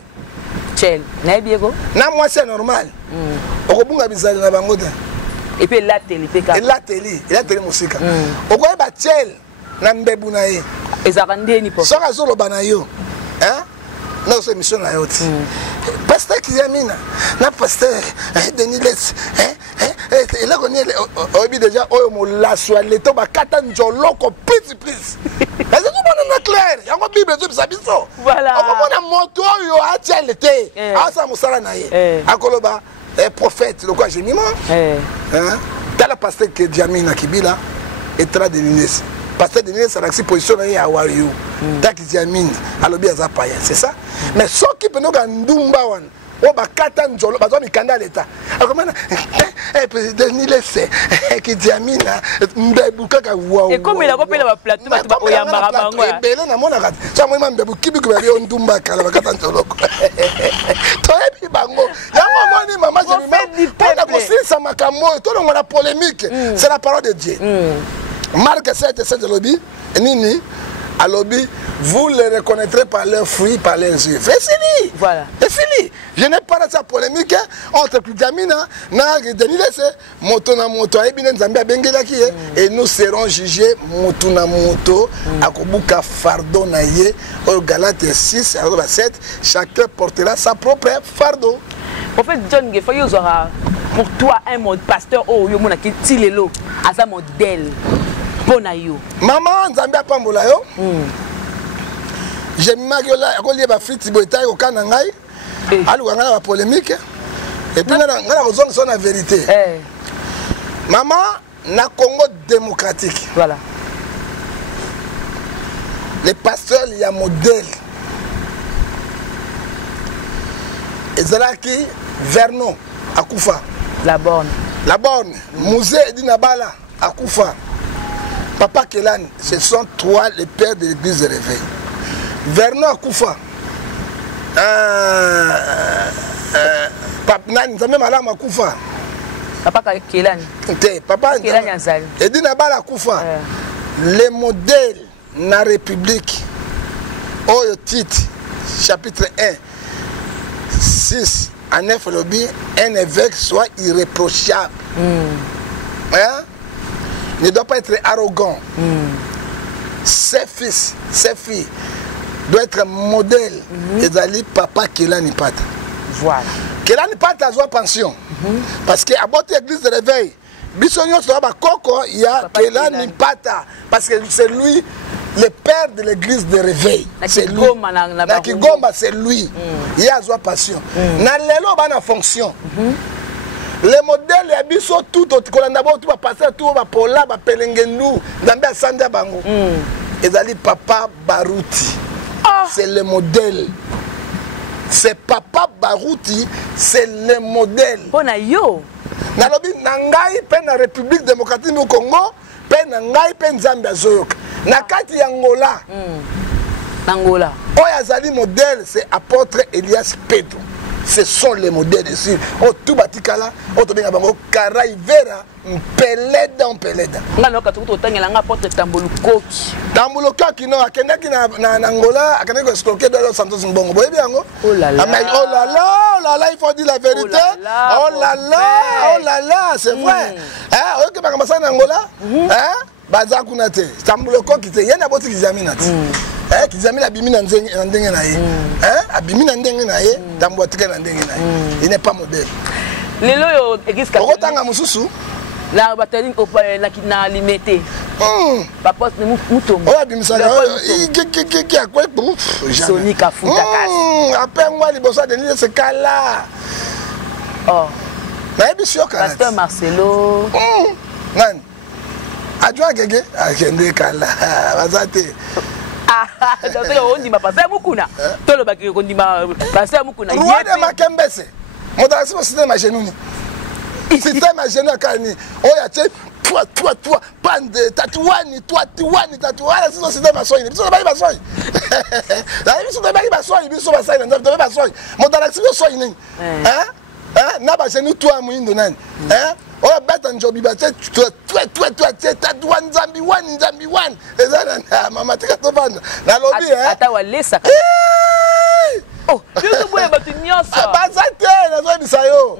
Tel. Na biego. Na moi c'est normal. Okobunga bizali na bango te. Et puis la télé fait et la télé musika. Okoyeba tel na mbebu na ye. Ezarandeni po. Soka zolo banayo. Hein? Non, c'est mission na yoti. Pasteur Kiyamina, na pasteur Denis Les, et là on est obi déjà oyo mo la soaleto ba kata njoloko please. Parce que tout le monde est clair. Il y a une Bible qui s'habille. Voilà. On a moto yo a tiens l'été. Ah ça musala na ye. Akoloba prophète le quoi j'ai mis moi. Hein? Dans la pasteur Kiyamina Kibila et tra de Denis. Pasteur Denis c'est la position na ya wario. Taki Kiyamina alobi azapaya, c'est ça? Mais ceux qui peuvent nous ndumba wan o bakata njolo bazo mikanda leta akomana président ni laisse qui Kiyamina mbebu kaka wa et comme il a repéré la plateau ba to ya marabango bele na mona kati ça moi mbebu kibiku ba yo ndumba kala bakata njolo to ebi bango yango moni mama je me pas ko sisa makambo to ngo na polémique c'est la parole de Dieu. Marc 7 de lobby nini à lobby, vous les reconnaîtrez par leurs fruits, par leurs yeux. C'est fini. Voilà. C'est fini. Je n'ai pas de sa polémique entre Kiyamina, Denis moto na moto, et nous serons jugés moto na moto, à Kobuka fardeau na ye, au Galates 6, 7, chacun portera sa propre fardeau. En fait, John Gefoy, aura pour toi un mode pasteur, oh, yo mona ki tilelo, à sa modèle. Maman, Nzambe apambola yo. Je m'agiola, ko lieba friti boita yo kana ngai. Alu ngana la polémique. Et puis ngana kozonga son la vérité. Maman, na Congo démocratique. Voilà. Les pasteurs, il y a modèle. Ezalaki Vernon Akufa. La borne. La borne. Musée Edinabala Akufa. Papa Kelani, ce sont trois les pères de l'église de réveil. Vernon Akoufa. Papa Kelani. Papa Kelani Azali. Edina Bala Akoufa. Les modèles de la République. Oyo titre, chapitre 1, 6 à 9, lobby, un évêque soit irréprochable. Hein? Ne doit pas être arrogant. Ses fils, ses filles doivent être modèles. Et d'aller papa Kelani Pata. Voilà. Kelani Pata a besoin de pension. Parce qu'à votre église de réveil, Bissonio il y a Kelani Pata. Parce que c'est lui, le père de l'église de réveil. C'est lui. Nakigomba, c'est lui. Il a besoin de pension. Nalelo a fonction. Les modèles ya biso tout kolanda ba tout passer tout ba pola ba pelengendu ndambe sanda bango ezali papa Baruti. C'est le modèle. C'est papa Baruti, c'est le modèle. Bona yo nalobi nangai pe na République démocratique du Congo pe nangai pe nzambe azoyoka na kati ya Angola. Angola Oya zali modèle c'est apôtre Elias Pedro. ce sont les modèles dessus. Oh, tout batikala, oh, tu bien bango, Karaï Vera, Peleda, Peleda. Ngano katuku totanga langa porte tambulu koki. Tambulu koki non, akenda ki na Angola, akenda ko stocker dans Santos Mbongo. Boye bien ngo. Oh là là. Oh là là, oh là là, il faut dire la vérité. Oh là là, c'est vrai. Hein, OK ba kama sana Angola? Hein? Baza kuna te. Tambulu koki te, yena boti kizamina te. Hein, kizamina bimina ndenge na ye. Hein? Abimina ndenge na ye, tambwa tika na ndenge na ye. Il n'est pas modèle. Lelo yo église catholique. Okotanga mususu. La bataille na alimenter. Papa mutombo. Oh bimisa qui a quoi pour Sonic a foutu casse. Après moi liboso de ni ce cas là. Oh. Na ebisio ka. Pasteur Marcelo. Nani? Adjoint Gege akende kala. Bazate. Donc on dit pasteur Mukuna. Tolo bakiki on dit pasteur Mukuna. Roi de Makembese. Modasi mo système à genoux. Système à genoux kani. Oya te toi pande tatuani tatuana sinon système à soigner. Biso ba soigner. La biso ba soigner, biso ba soigner, ndebe ba soigner. Modasi mo soigner. Hein? Na ba genoux toi muindo nani. Hein? Oya beta njobi ba te toi tatuani Nzambi one. Ezana mama tika to banda. Na lobi hein. Ata walesa. Oh, je te vois battu nyonso. Bazate nazo bisayo.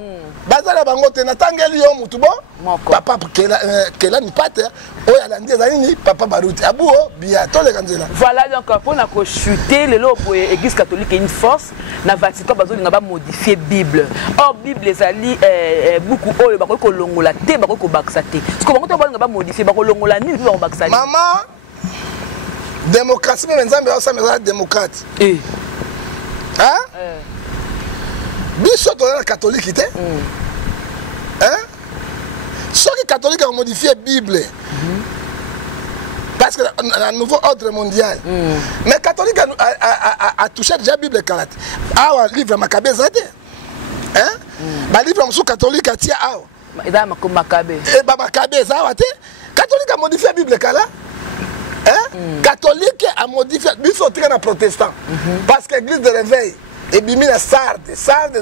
Bazala bango te natangeli yo mutu bo. Papa kela ni pate. Oya landi ezali ni papa baruti. Abuo bia to le kanzela. Voilà donc pour na ko chuter le lobo église catholique une force na Vatican bazo nga ba modifier Bible. Or Bible ezali beaucoup oyo ba ko longola te ba ko bakisa te. Parce que bango to ba nga ba modifier ba ko longola ni ba ko bakisa. Maman démocratie même nzambe ça mais démocrate. Hein? Biso la catholique était. Hein? Ceux qui catholiques ont modifié la Bible. Parce que un nouveau ordre mondial. Mais catholique a touché déjà la Bible karate. Ah, livre Maccabée zade. Hein? Ba livre sous catholique a tia ah. Et là Maccabée. Et ba Maccabée zade. Catholique a modifié la Bible kala. Hein? Catholique a modifié, ils sont très protestants. Parce que l'église de réveil, et bimi la Sardes,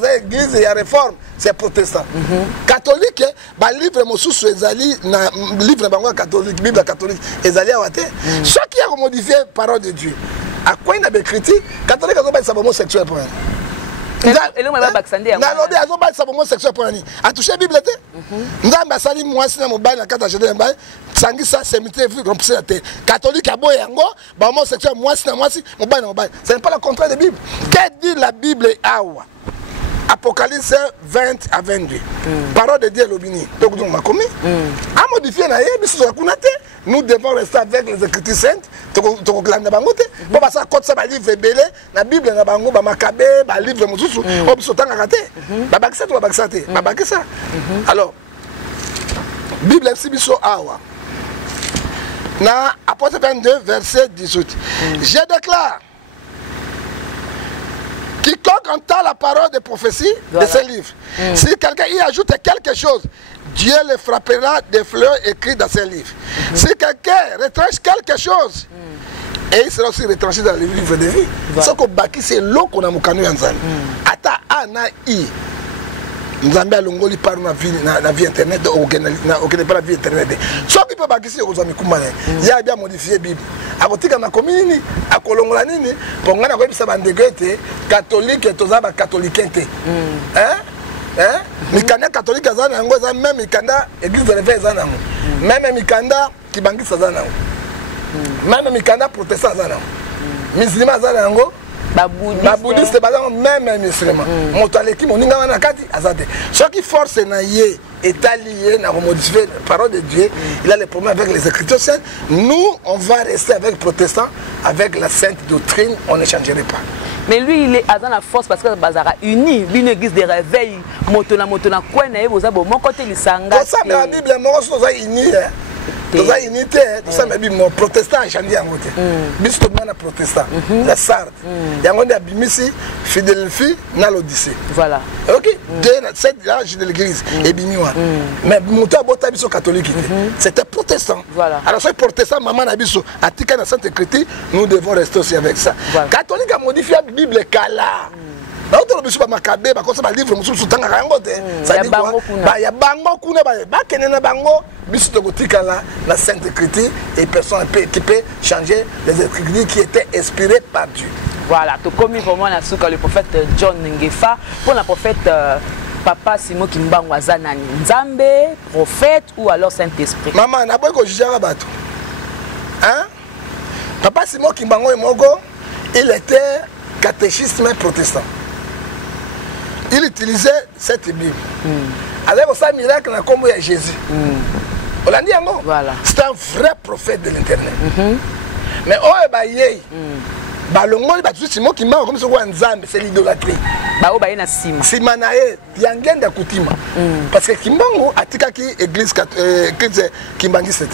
l'église et la réforme, c'est protestant. Catholique, bah livre Moussou Ezali, livre catholique, Bible catholique, Ezali à Wate. Ceux qui ont modifié la parole de Dieu, à quoi il a critique, catholique a pas homosexuel pour elle. Et le m'a baxandé. Nalobi azo ba sa homosexuel pour ani. A touché Bible te? Nzamba sali mwasi na mobile na kata jede mbaye. Sangi sa semité vu comme ça te. Catholique a boye yango, ba homosexuel mwasi na mwasi, mobile na mobile. Ce n'est pas le contraire de la Bible. Qu'est-ce que dit la Bible awa? Apocalypse 20 à 22. Parole de Dieu l'obini. Donc nous m'a commis. A modifier na ye biso kunate. Nous devons rester avec les écritures saintes. Toko klanda bangote. Pour passer à côté ça ba livre belé, la Bible na bango ba Maccabée, ba livre mususu, o biso tanga raté. Ba bakisa to ba bakisa te. Ba bakisa. Alors Bible si biso awa. Na Apôtre 22 verset 18. Je déclare quiconque entend la parole de prophétie de ce livre, si quelqu'un y ajoute quelque chose, Dieu le frappera des fleurs écrites dans ce livre. Si quelqu'un retranche quelque chose, et il sera aussi retranché dans le livre de vie. Ce qu'on bâtit, c'est l'eau qu'on a moukanou en zan. Ata a na i. Nzambe alongoli par na vie internet, na pas la vie internet. Ce qui peut bâtir, c'est aux amis kumane. Il y a bien modifié Bible. A kotika na komini, a kolongola nini, pour ngana ko bisa bandegete, catholique et tozaba catholique te. Hein? Mikanda catholique azana ngo za même mikanda église de réveil azana ngo. Même mikanda kibangisa azana ngo. Même mikanda protestant azana ngo. Musulman azana ngo. Bouddhiste bazana même musulman. Moto aleki moninga wana kati azate. Ce qui force na ye est allié na modifier la parole de Dieu. Il a les problèmes avec les écritures saintes. Nous, on va rester avec les protestants, avec la sainte doctrine, on n'échangerait pas. Mais lui, il est dans la force parce que Bazara uni, une église de réveil, motona, quoi, n'a pas bon, mon côté, il s'engage. Pour ça, la Bible, moi, je suis uni. Dans la unité, tout ça, mais mon protestant a changé en côté. Bis tout le monde est protestant. La Sarde. Il y a un monde Bimisi, Philadelphie, dans l'Odyssée. Voilà. Ok. Dès cette âge de l'église, et Bimioua. Mais mon tabota biso catholique. C'était protestant. Voilà. Alors, ce protestant, maman Nabiso, à Tika dans Sainte Écriture, nous devons rester aussi avec ça. Catholique a modifié la Bible Kala. bato biso ba makabe ba kosa ba livre mususu tanga yango te ça dit quoi ba ya bango kuna ba kenena bango biso to kotikala la sainte écriture et personne qui peut changer les écritures qui étaient inspirées par Dieu. Voilà, tout comme vraiment na suka le prophète John Ngefa pour la prophète Papa Simon Kimbangu azanani Nzambe, prophète ou alors Saint-Esprit. Maman na boy ko jijara bato. Hein? Papa Simon Kimbangu Emogo, il était catéchiste mais protestant. Il utilisait cette Bible. Avec ça miracle dans combo de Jésus. On l'a dit encore. Voilà. C'est un vrai prophète de l'internet. Mais oh bah yé. Bah le monde bah tout Simon Kimbangu comme ce qu'on Nzambe, c'est l'idolâtrie. Bah oh bah yé na sima. Sima na yé diangenda kutima. Parce que Kimbangu atika ki église kimbangiste.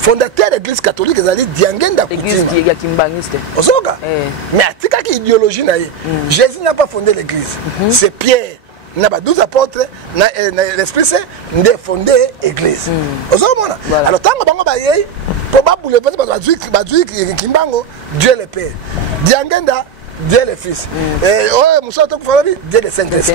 Fondateur de l'église catholique ezali diangenda kutima. Église ya kimbangiste. Ozoka. Mais atika ki idéologie na yé. Jésus n'a pas fondé l'église. C'est Pierre. Il y a 12 apôtres, l'Esprit Saint a fondé l'église. Alors, tant que vous avez Dieu le Père, Dieu le Fils, Dieu le Saint-Esprit.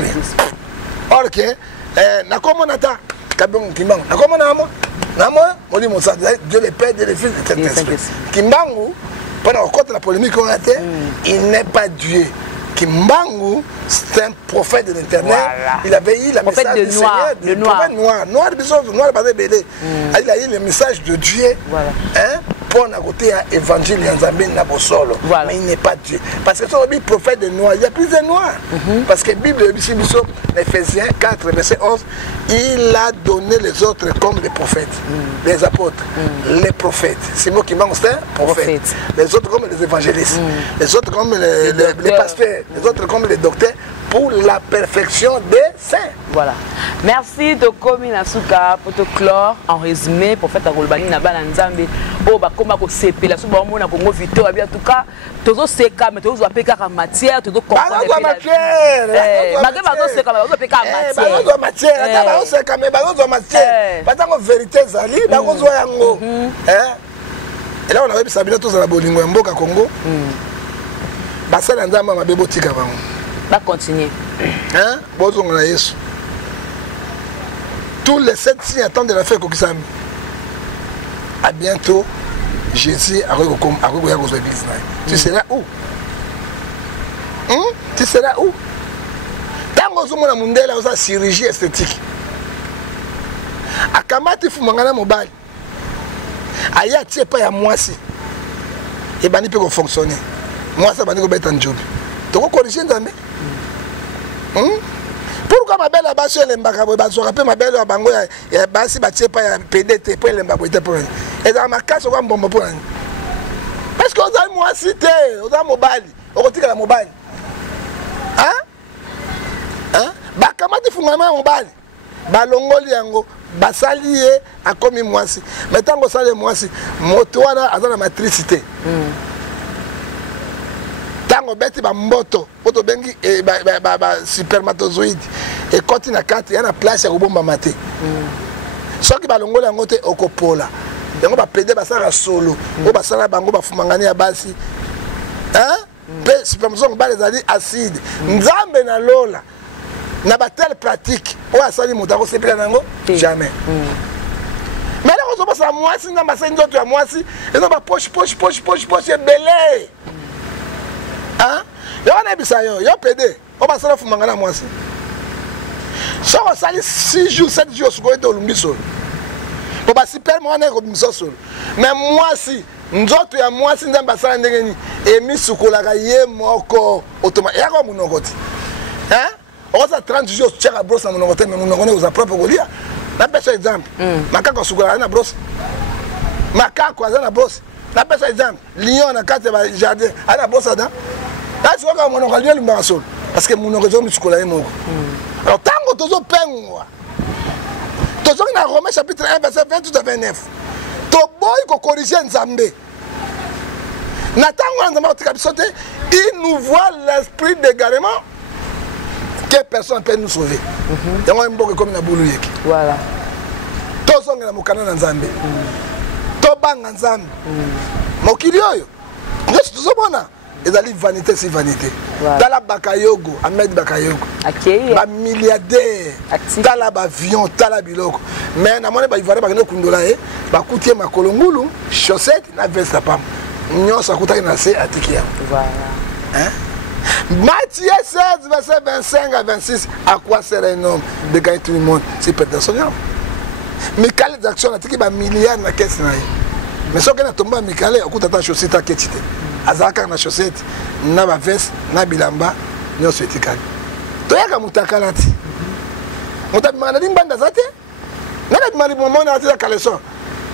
Or, Dieu le Père, Dieu le Fils, Dieu le Saint-Esprit. Kimbangu, pendant la polémique qu'on a fait, il n'est pas Dieu. Kimbangu, c'est un prophète de l'internet. Voilà. Il avait eu le message du Seigneur. Le noir. Noir, il a eu le message de Dieu. Voilà. Hein, pour côté évangile mais il n'est pas Dieu. Parce que c'est un prophète de noir. Il y a plus de noirs. Parce que la Bible, Ephésiens 4, verset 11, il a donné les autres comme les prophètes, les apôtres, les prophètes. C'est moi qui manque, c'est un prophète. Les autres comme les évangélistes, les autres comme les pasteurs, les autres comme les docteurs, pour la perfection des saints. Voilà. Merci de Komi Nasuka pour te clore en résumé prophète Agolbani Nabana Nzambe oh ba koma ko sepela so ba mona Congo Victor en tout cas tozo seka mais tozo apeka ka matière tozo comprendre ba matière ba zo seka ba zo apeka matière ba zo matière ata ba zo seka mais ba zo matière pas tant vérité zali ba zo yango et là on avait sabina tous la bolingo ya mboka Congo ba sala Nzamba mabebo tika bango va continuer. Hein? Bonjour à Yesu. Tous les 7 signes attendent de la fête Kokisami. À bientôt, Jésus a reconnu l'église. Tu seras où? Tu seras où? Tant que vous avez une chirurgie esthétique. À Kamati Fumangana Mobile. Aya Tiepa ya Mwasi. Et Bani peut fonctionner. Moi, ça va nous mettre en job. Tu vas corriger Nzambe? Pourquoi ma belle abasse les mbakabo bazo rappelle ma belle bango ya basi batie pas ya PDT pour les mbakabo pour et dans ma casse on va bombe pour parce que on a moi cité on a mobile on retire la mobile ba kamati fungama mobile ba longoli yango basalié a comme mwasi mais tant que ça les mwasi moto wana azana matricité tango beti ba mboto oto bengi ba spermatozoïde et quand na kati yana place ya kobomba mate soki balongola yango te okopola yango ba pede basala solo o basala bango bafumangani ya basi pe spermatozoïde ba les ali acide Nzambe na lola na ba telle pratique o asali mutako sepela nango jamais mais là on se passe mwasi na basali ndoto ya mwasi et no ba poche belé. Hein? Yo na bisa yo pédé. On va s'en fumanga na mwasi. So on sali 6 jours 7 jours sur ko to lumbiso. Bo ba super mo na ko lumbiso solo. Mais mwasi nzoto ya mwasi ndamba sala ndenge ni emi sukola ka ye moko automatique. Ya ko munokoti. Hein? On sa 30 jours tchaka brosse na munokoti mais munokone uza propre golia. Na pesa exemple. Makako sukola na brosse. Makako azana brosse. Na pesa exemple. Lion na carte ba jardin. Ana brosse da. Parce que mon raison est alors, tant que tu as tu as Romains chapitre 1, verset 28 à 29. Tu as corrigé Nzambe. Il nous voit l'esprit d'égarement que personne ne peut nous sauver. Voilà. Tu as Nzambe. Tu as Nzambe. ezali vanité si vanité. Tala Bakayogo, Ahmed Bakayogo. OK. Ba milliardaire. Tala ba avion, tala biloko. Mais na mone ba ivoire ba kundola ba kutie makolongulu, chaussette na veste pam. Nyonso akutaki na se atikia. Voilà. Hein? Matthieu 16, verset 25 à 26, à quoi sert un homme de gagner tout le monde s'il perd son âme? Michael Jackson a dit qu'il y a milliards na caisse. Mais si on a tombé à Michael, on a chaussette à Ketchite. Azaka na chaussette, na ba veste, na bilamba, nous sommes étiquetés. Toyaka mutakalati. Mutabimana limbanda zate? Nana bimani bomona na tira kaleso.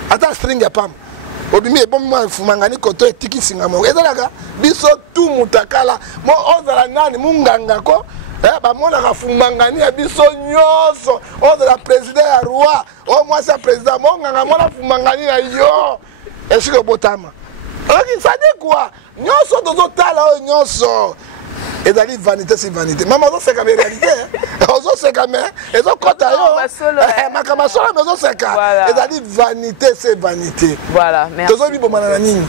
Ata string ya pam. Obimi e bomma fumangani koto etiki singamo. Ezalaka biso tu mutakala mo ozala nani munganga ko ba mona ka fumangani ya biso nyoso ozala président ya roi o moi sa président mo nganga mona fumangani ya yo. Est-ce que botama? OK, ça dit quoi? Nyoso dozo tala o nyoso. Ezali vanité si vanité. Maman ozo seka me réalité. Ozo seka me ezo kota yo. Makama solo mais ozo seka. Ezali vanité c'est vanité. Voilà, merci. Tozo bi bomana na nini?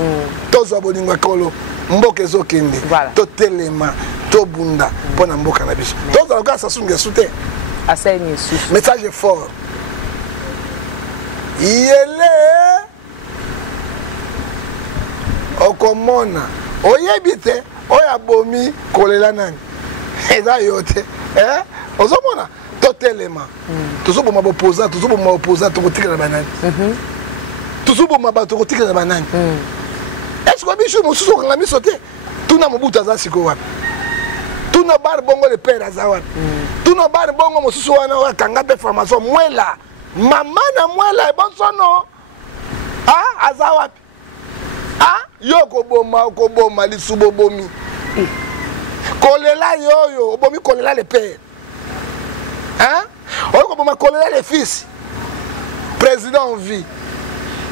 Tozo bolinga kolo. Mboka ezo kende. To telema, to bunda pona mboka na biso. Tozo ka sasunga sute. Asaigne sous. Message fort. Yele okomona oyebite oya bomi kolela nani eza yote ozomona totelema tozoboma bopoza tokotikela banani tozoboma bato tokotikela banani est-ce que biso mosusu okanga miso te tuna mobutu aza siko wapi tuna bar bongo le père aza wapi tuna bar bongo mosusu wana wakanga mpe formation mwela mama na mwela ebonsono aza wapi yo koboma lisubo bomi kolela yoyo obomi kolela le père oyo koboma kolela le fils président en vie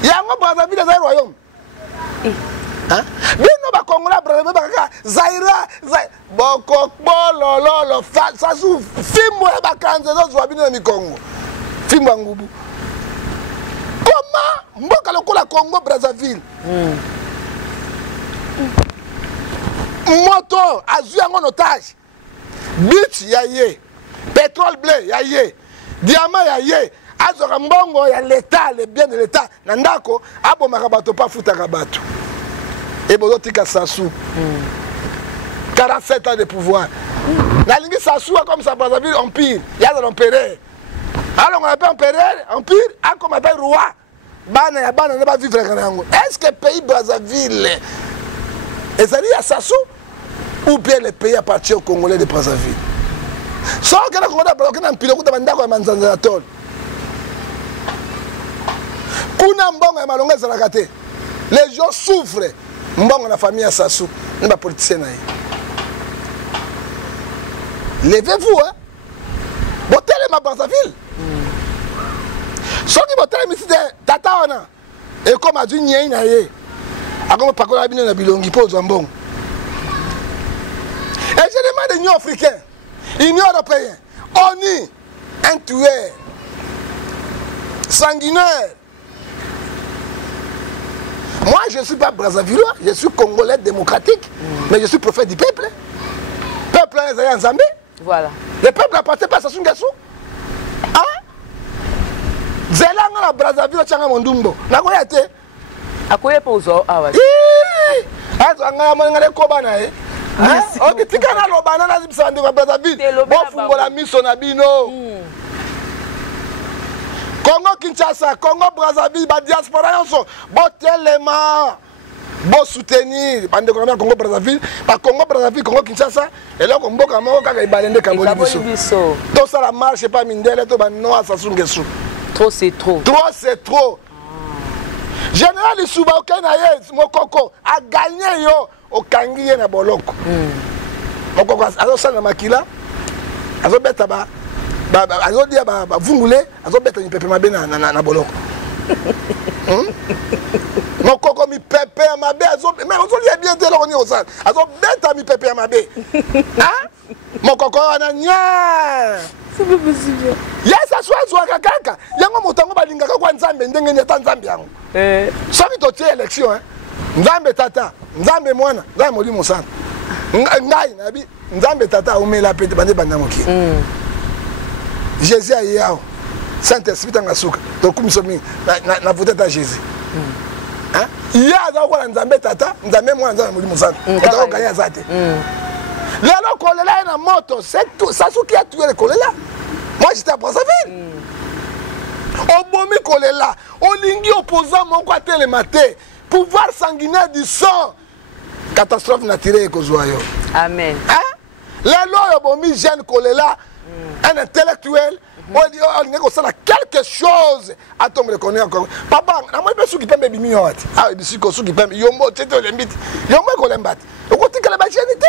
yango Brazzaville eza royaume bino bakongola Brazzaville bakaka zaira bokokbolololo sasu fimbo ya bakanza ezozwa bino na mikongo fimbo ya ngubu koma mboka lokola Congo Brazzaville moto azwi yango en otage bit ya ye pétrole blé ya ye diamant ya ye azoka mbongo ya l'état le bien de l'état na ndako abomaka bato pa futaka bato et bozotika Sassou 47 ans de pouvoir nalingi Sassou comme ça Brazzaville empire ya l'empereur alors on appelle empereur empire a comme appelle roi bana ya bana ne ba vivre kana yango est-ce que pays Brazzaville ezali ya Sassou ou bien le pays appartient aux Congolais de Brazzaville? So que la Congolais bloqué un pilote de bandako ya manzanza ya tol. Kuna mbongo ya malonga ezalaka te. Les gens souffrent. Mbongo na famille ya Sassou, ni ba politicien na ye. Levez-vous hein. Botele ma Brazzaville. Soki botele mi site tata wana. Et comme a dit nyei na ye. Akoma pakola bino na bilongi po zambongo. Et je demande l'Union africaine, l'Union européenne, ONU, un tueur, sanguinaire. Moi, je ne suis pas Brazzavillois, je suis Congolais démocratique, mais je suis prophète du peuple. Peuple est en Zambie. Voilà. Le peuple appartient pas à Sassou Nguesso. Hein? Zelanga la Brazzaville, Tchanga Mondumbo. N'a pas été. À quoi est posé? Ah ouais. Ok, tika na lobana na zibisande kwa Brazzaville. Bo fungola miso na bino. Congo Kinshasa, Congo Brazzaville, ba diaspora yonso, bo telema, bo soutenir bande ko Congo Brazzaville, ba Congo Brazzaville, Congo Kinshasa, et là ko mboka moko kaka ibalende kaboli biso. To ça la marche pas mindele to ba no Sassou Nguesso. Trop c'est trop. Trop c'est trop. Général Isuba Okenaye Mokoko a gagné yo okangi ye na boloko. Mokoko azosala makila azobeta ba azodia ba vungule azobeta ni pepe mabe na boloko. Mokoko mi pepe mabe azobeta mais ozolia bien te loni osala azobeta mi pepe mabe. Hein? Mokoko ana nya. C'est pas possible. Yes, aswa kaka. Yango motango balingaka kwa Nzambe ndenge nyata Nzambe yango. Soki to tie élection hein. nzambe tata nzambe mwana nzambe molimo sana ngai nabi nzambe tata umela pete bande banda moki Jésus aye awo Saint-Esprit tanga suka tokumiso mingi na vote ta Jésus hein ya za kwa nzambe tata nzambe mwana nzambe molimo sana otako ganya zate lelo kolela na moto c'est tout ça souki a tué le kolela moi j'étais à Brazzaville obomi kolela olingi opposant moko atelema te pouvoir sanguinaire du sang catastrophe naturelle kozwa yo amen hein lelo obomi jeune kolela un intellectuel on est ça quelque chose à tomber reconnaître encore papa na moi pesu ki pembe bimi yo ati ah bisi ko su ki pembe yombo tete olembiti yombo ko lembati okoti kala ba jenité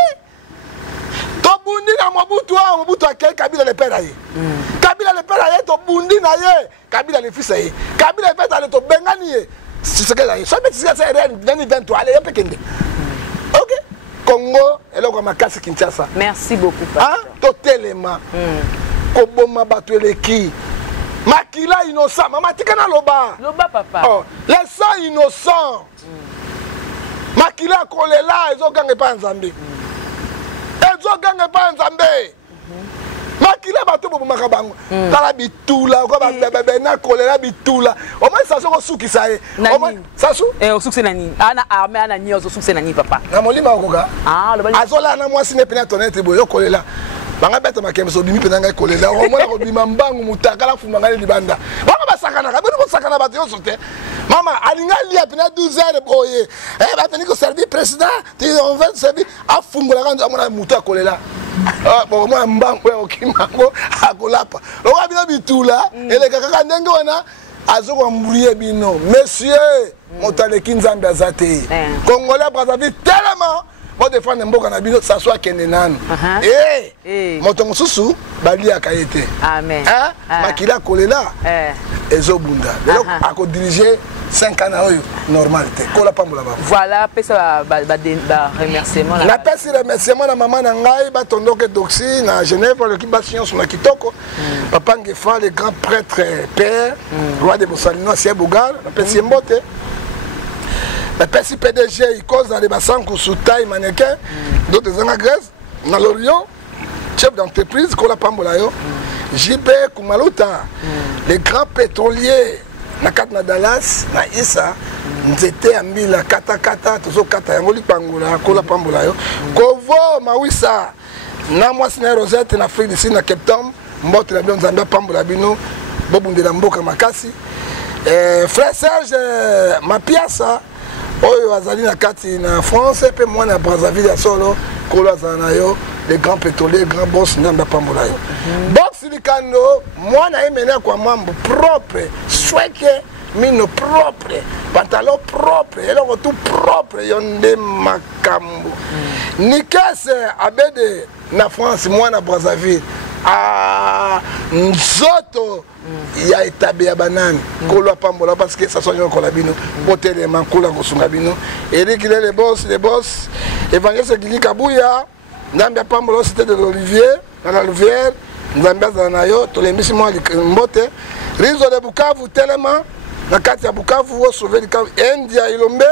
to bundi na mobutu akei Kabila le père aye Kabila le père aye to bundi na ye Kabila le fils aye Kabila le père aye to bengani ye c'est ce que aye so beti ça est 2023 allez pekende OK Congo eloko makasi Kinshasa merci beaucoup papa to telema koboma bato eleki makila innocent mama tikana loba papa oh les sang innocent makila kolela ezoganga pa nzambe ezoganga pa nzambe makila bato bobomaka bango tala bitula ko ba na kolela bitula o moins ça soko sukisa ye o moins ça su osukise nani ana armée ana nyi osukise nani papa na molima okoka azola na mwasi ne pena tonete boyo kolela banga beta makembe so bimi pena ngai kolela o mona ko bima mbangu mutaka la fuma ngai libanda banga basakana ka bino basakana bato yo sote mama alinga lia pena 12 heures boye ba teni ko servir président ti on va servir afungola kanza mona muta kolela bon moi mbangu ya okimango akolapa loka bino bitula eleka kaka ndenge wana azoko mburiye bino monsieur motaleki nzambe azate Congolais Brazzaville tellement moi défendre mboka na bino ça soit kenenano moto mususu bali akayete amen makila kolela ezobunda donc ako diriger 5 ans na oyo normalité kola pambola ba voilà pesa ba remerciement la pesa remerciement na maman na ngai ba tondoke doxy na Genève le kiba science na kitoko papa Ngefa le grand prêtre père roi de Bosalino Sia Bogal la pesa mbote la PSI PDG il cause dans les bassins Koussouta mannequin d'autres en Grèce dans l'Orient chef d'entreprise Kola Pambolayo JB Kumaluta les grands pétroliers na Katna Dallas na Issa nzete ambila kata tozo kata yango lipangola Kola Pambolayo Kovo Mawisa na mwasi na Rosette na Afrique du Sud na Cape Town mbote la bien Zambia Pambola bino bobundela mboka makasi frère Serge Mapiasa oyo azali na kati na France pe moi na Brazzaville ya solo kolo azana yo les grands pétroliers grands boss ndamba pambola yo box likando moi na emena kwa mambo propre sweke mino propre pantalon propre eloko tout propre yonde makambo nikase abede na France moi na Brazzaville nzoto ya etabe ya banane kolo pambola parce que ça soit yo kolabino botele mankula kosunga bino Eric les boss Évangile Gili Kabuya ndamba pambola cité de l'Olivier dans la Louvière ndamba zana yo tolembisi mwa mbote Rizo de Bukavu telema na kati ya Bukavu wo sauver Bukavu India Ilombe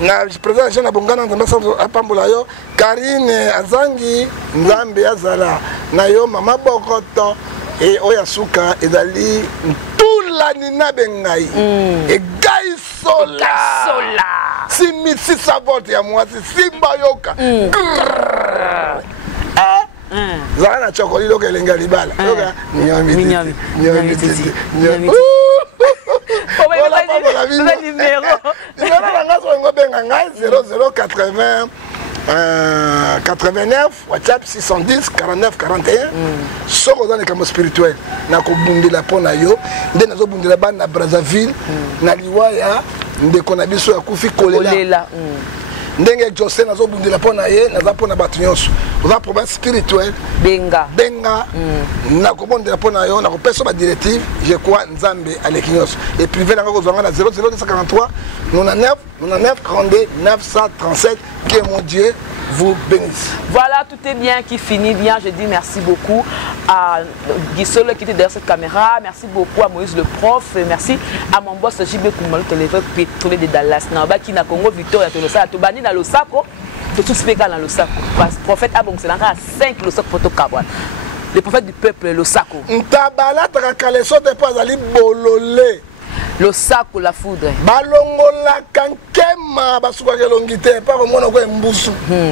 na président Jean Bongana ndamba pambola yo Karine Azangi nzambe azala na yo mama Bokoto et Oyasuka ezali tula nina bengai et gai sola si 1600 volts ya mwasi simba yoka zana chokoli loke lenga libala yoka nyami numéro 89 WhatsApp 610 49 41 soko dans les camps spirituels na ko bundela pona yo nde nazo bundela bana na Brazzaville na liwaya ndeko na biso ya kufi kolela ndenge José nazo bundela pona ye naza pona batu nyonso oza problème spirituel benga nakobondela mpo na yo nakopesa badirective je crois nzambe aleki nyonso et privé nanga kozwanga na 00243 99 99 42 937. Que mon Dieu vous bénisse. Voilà, tout est bien qui finit bien. Je dis merci beaucoup à Guissolo qui était derrière cette caméra. Merci beaucoup à Moïse le prof. Et merci à mon boss JB Koumalou, téléphone pétrolier de Dallas. Naba qui n'a Congo Victoria, tu bani dans le saco, tu tout spécial dans le saco. Parce que le prophète Abong, c'est là 5 le sac photo Kabwan. Le prophète du peuple, le saco. Ntabala takaleso de pas ali bololé. Le saco, la foudre. Balongola kankema basuka kelongite pa ko mona ko mbusu.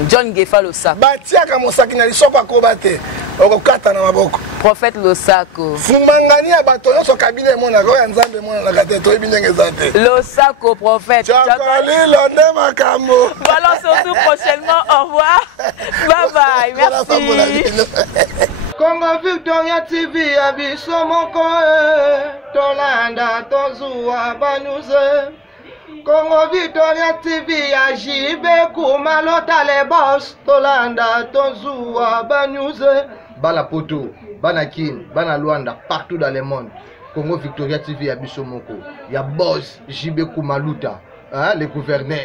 John Gefa le saco. Batiaka mosaki na lisoko akobate. Okokata na maboko. Prophète le saco. Fumangani ya bato nyonso kabine mona ko ya nzambe mona na kate to ebindenge zate. Le saco prophète. Chakali londe makambo. Voilà, on se retrouve prochainement. Au revoir. Bye bye. Merci. Congo Victoria TV abiso moko tolanda tozua banuze. Congo Victoria TV ajibe kumalota le boss tolanda tozua banuze. Bala poto, bana kin, bana Luanda, partout dans le monde. Congo Victoria TV abiso moko. Ya boss JB Kumaluta, hein, le gouverneur.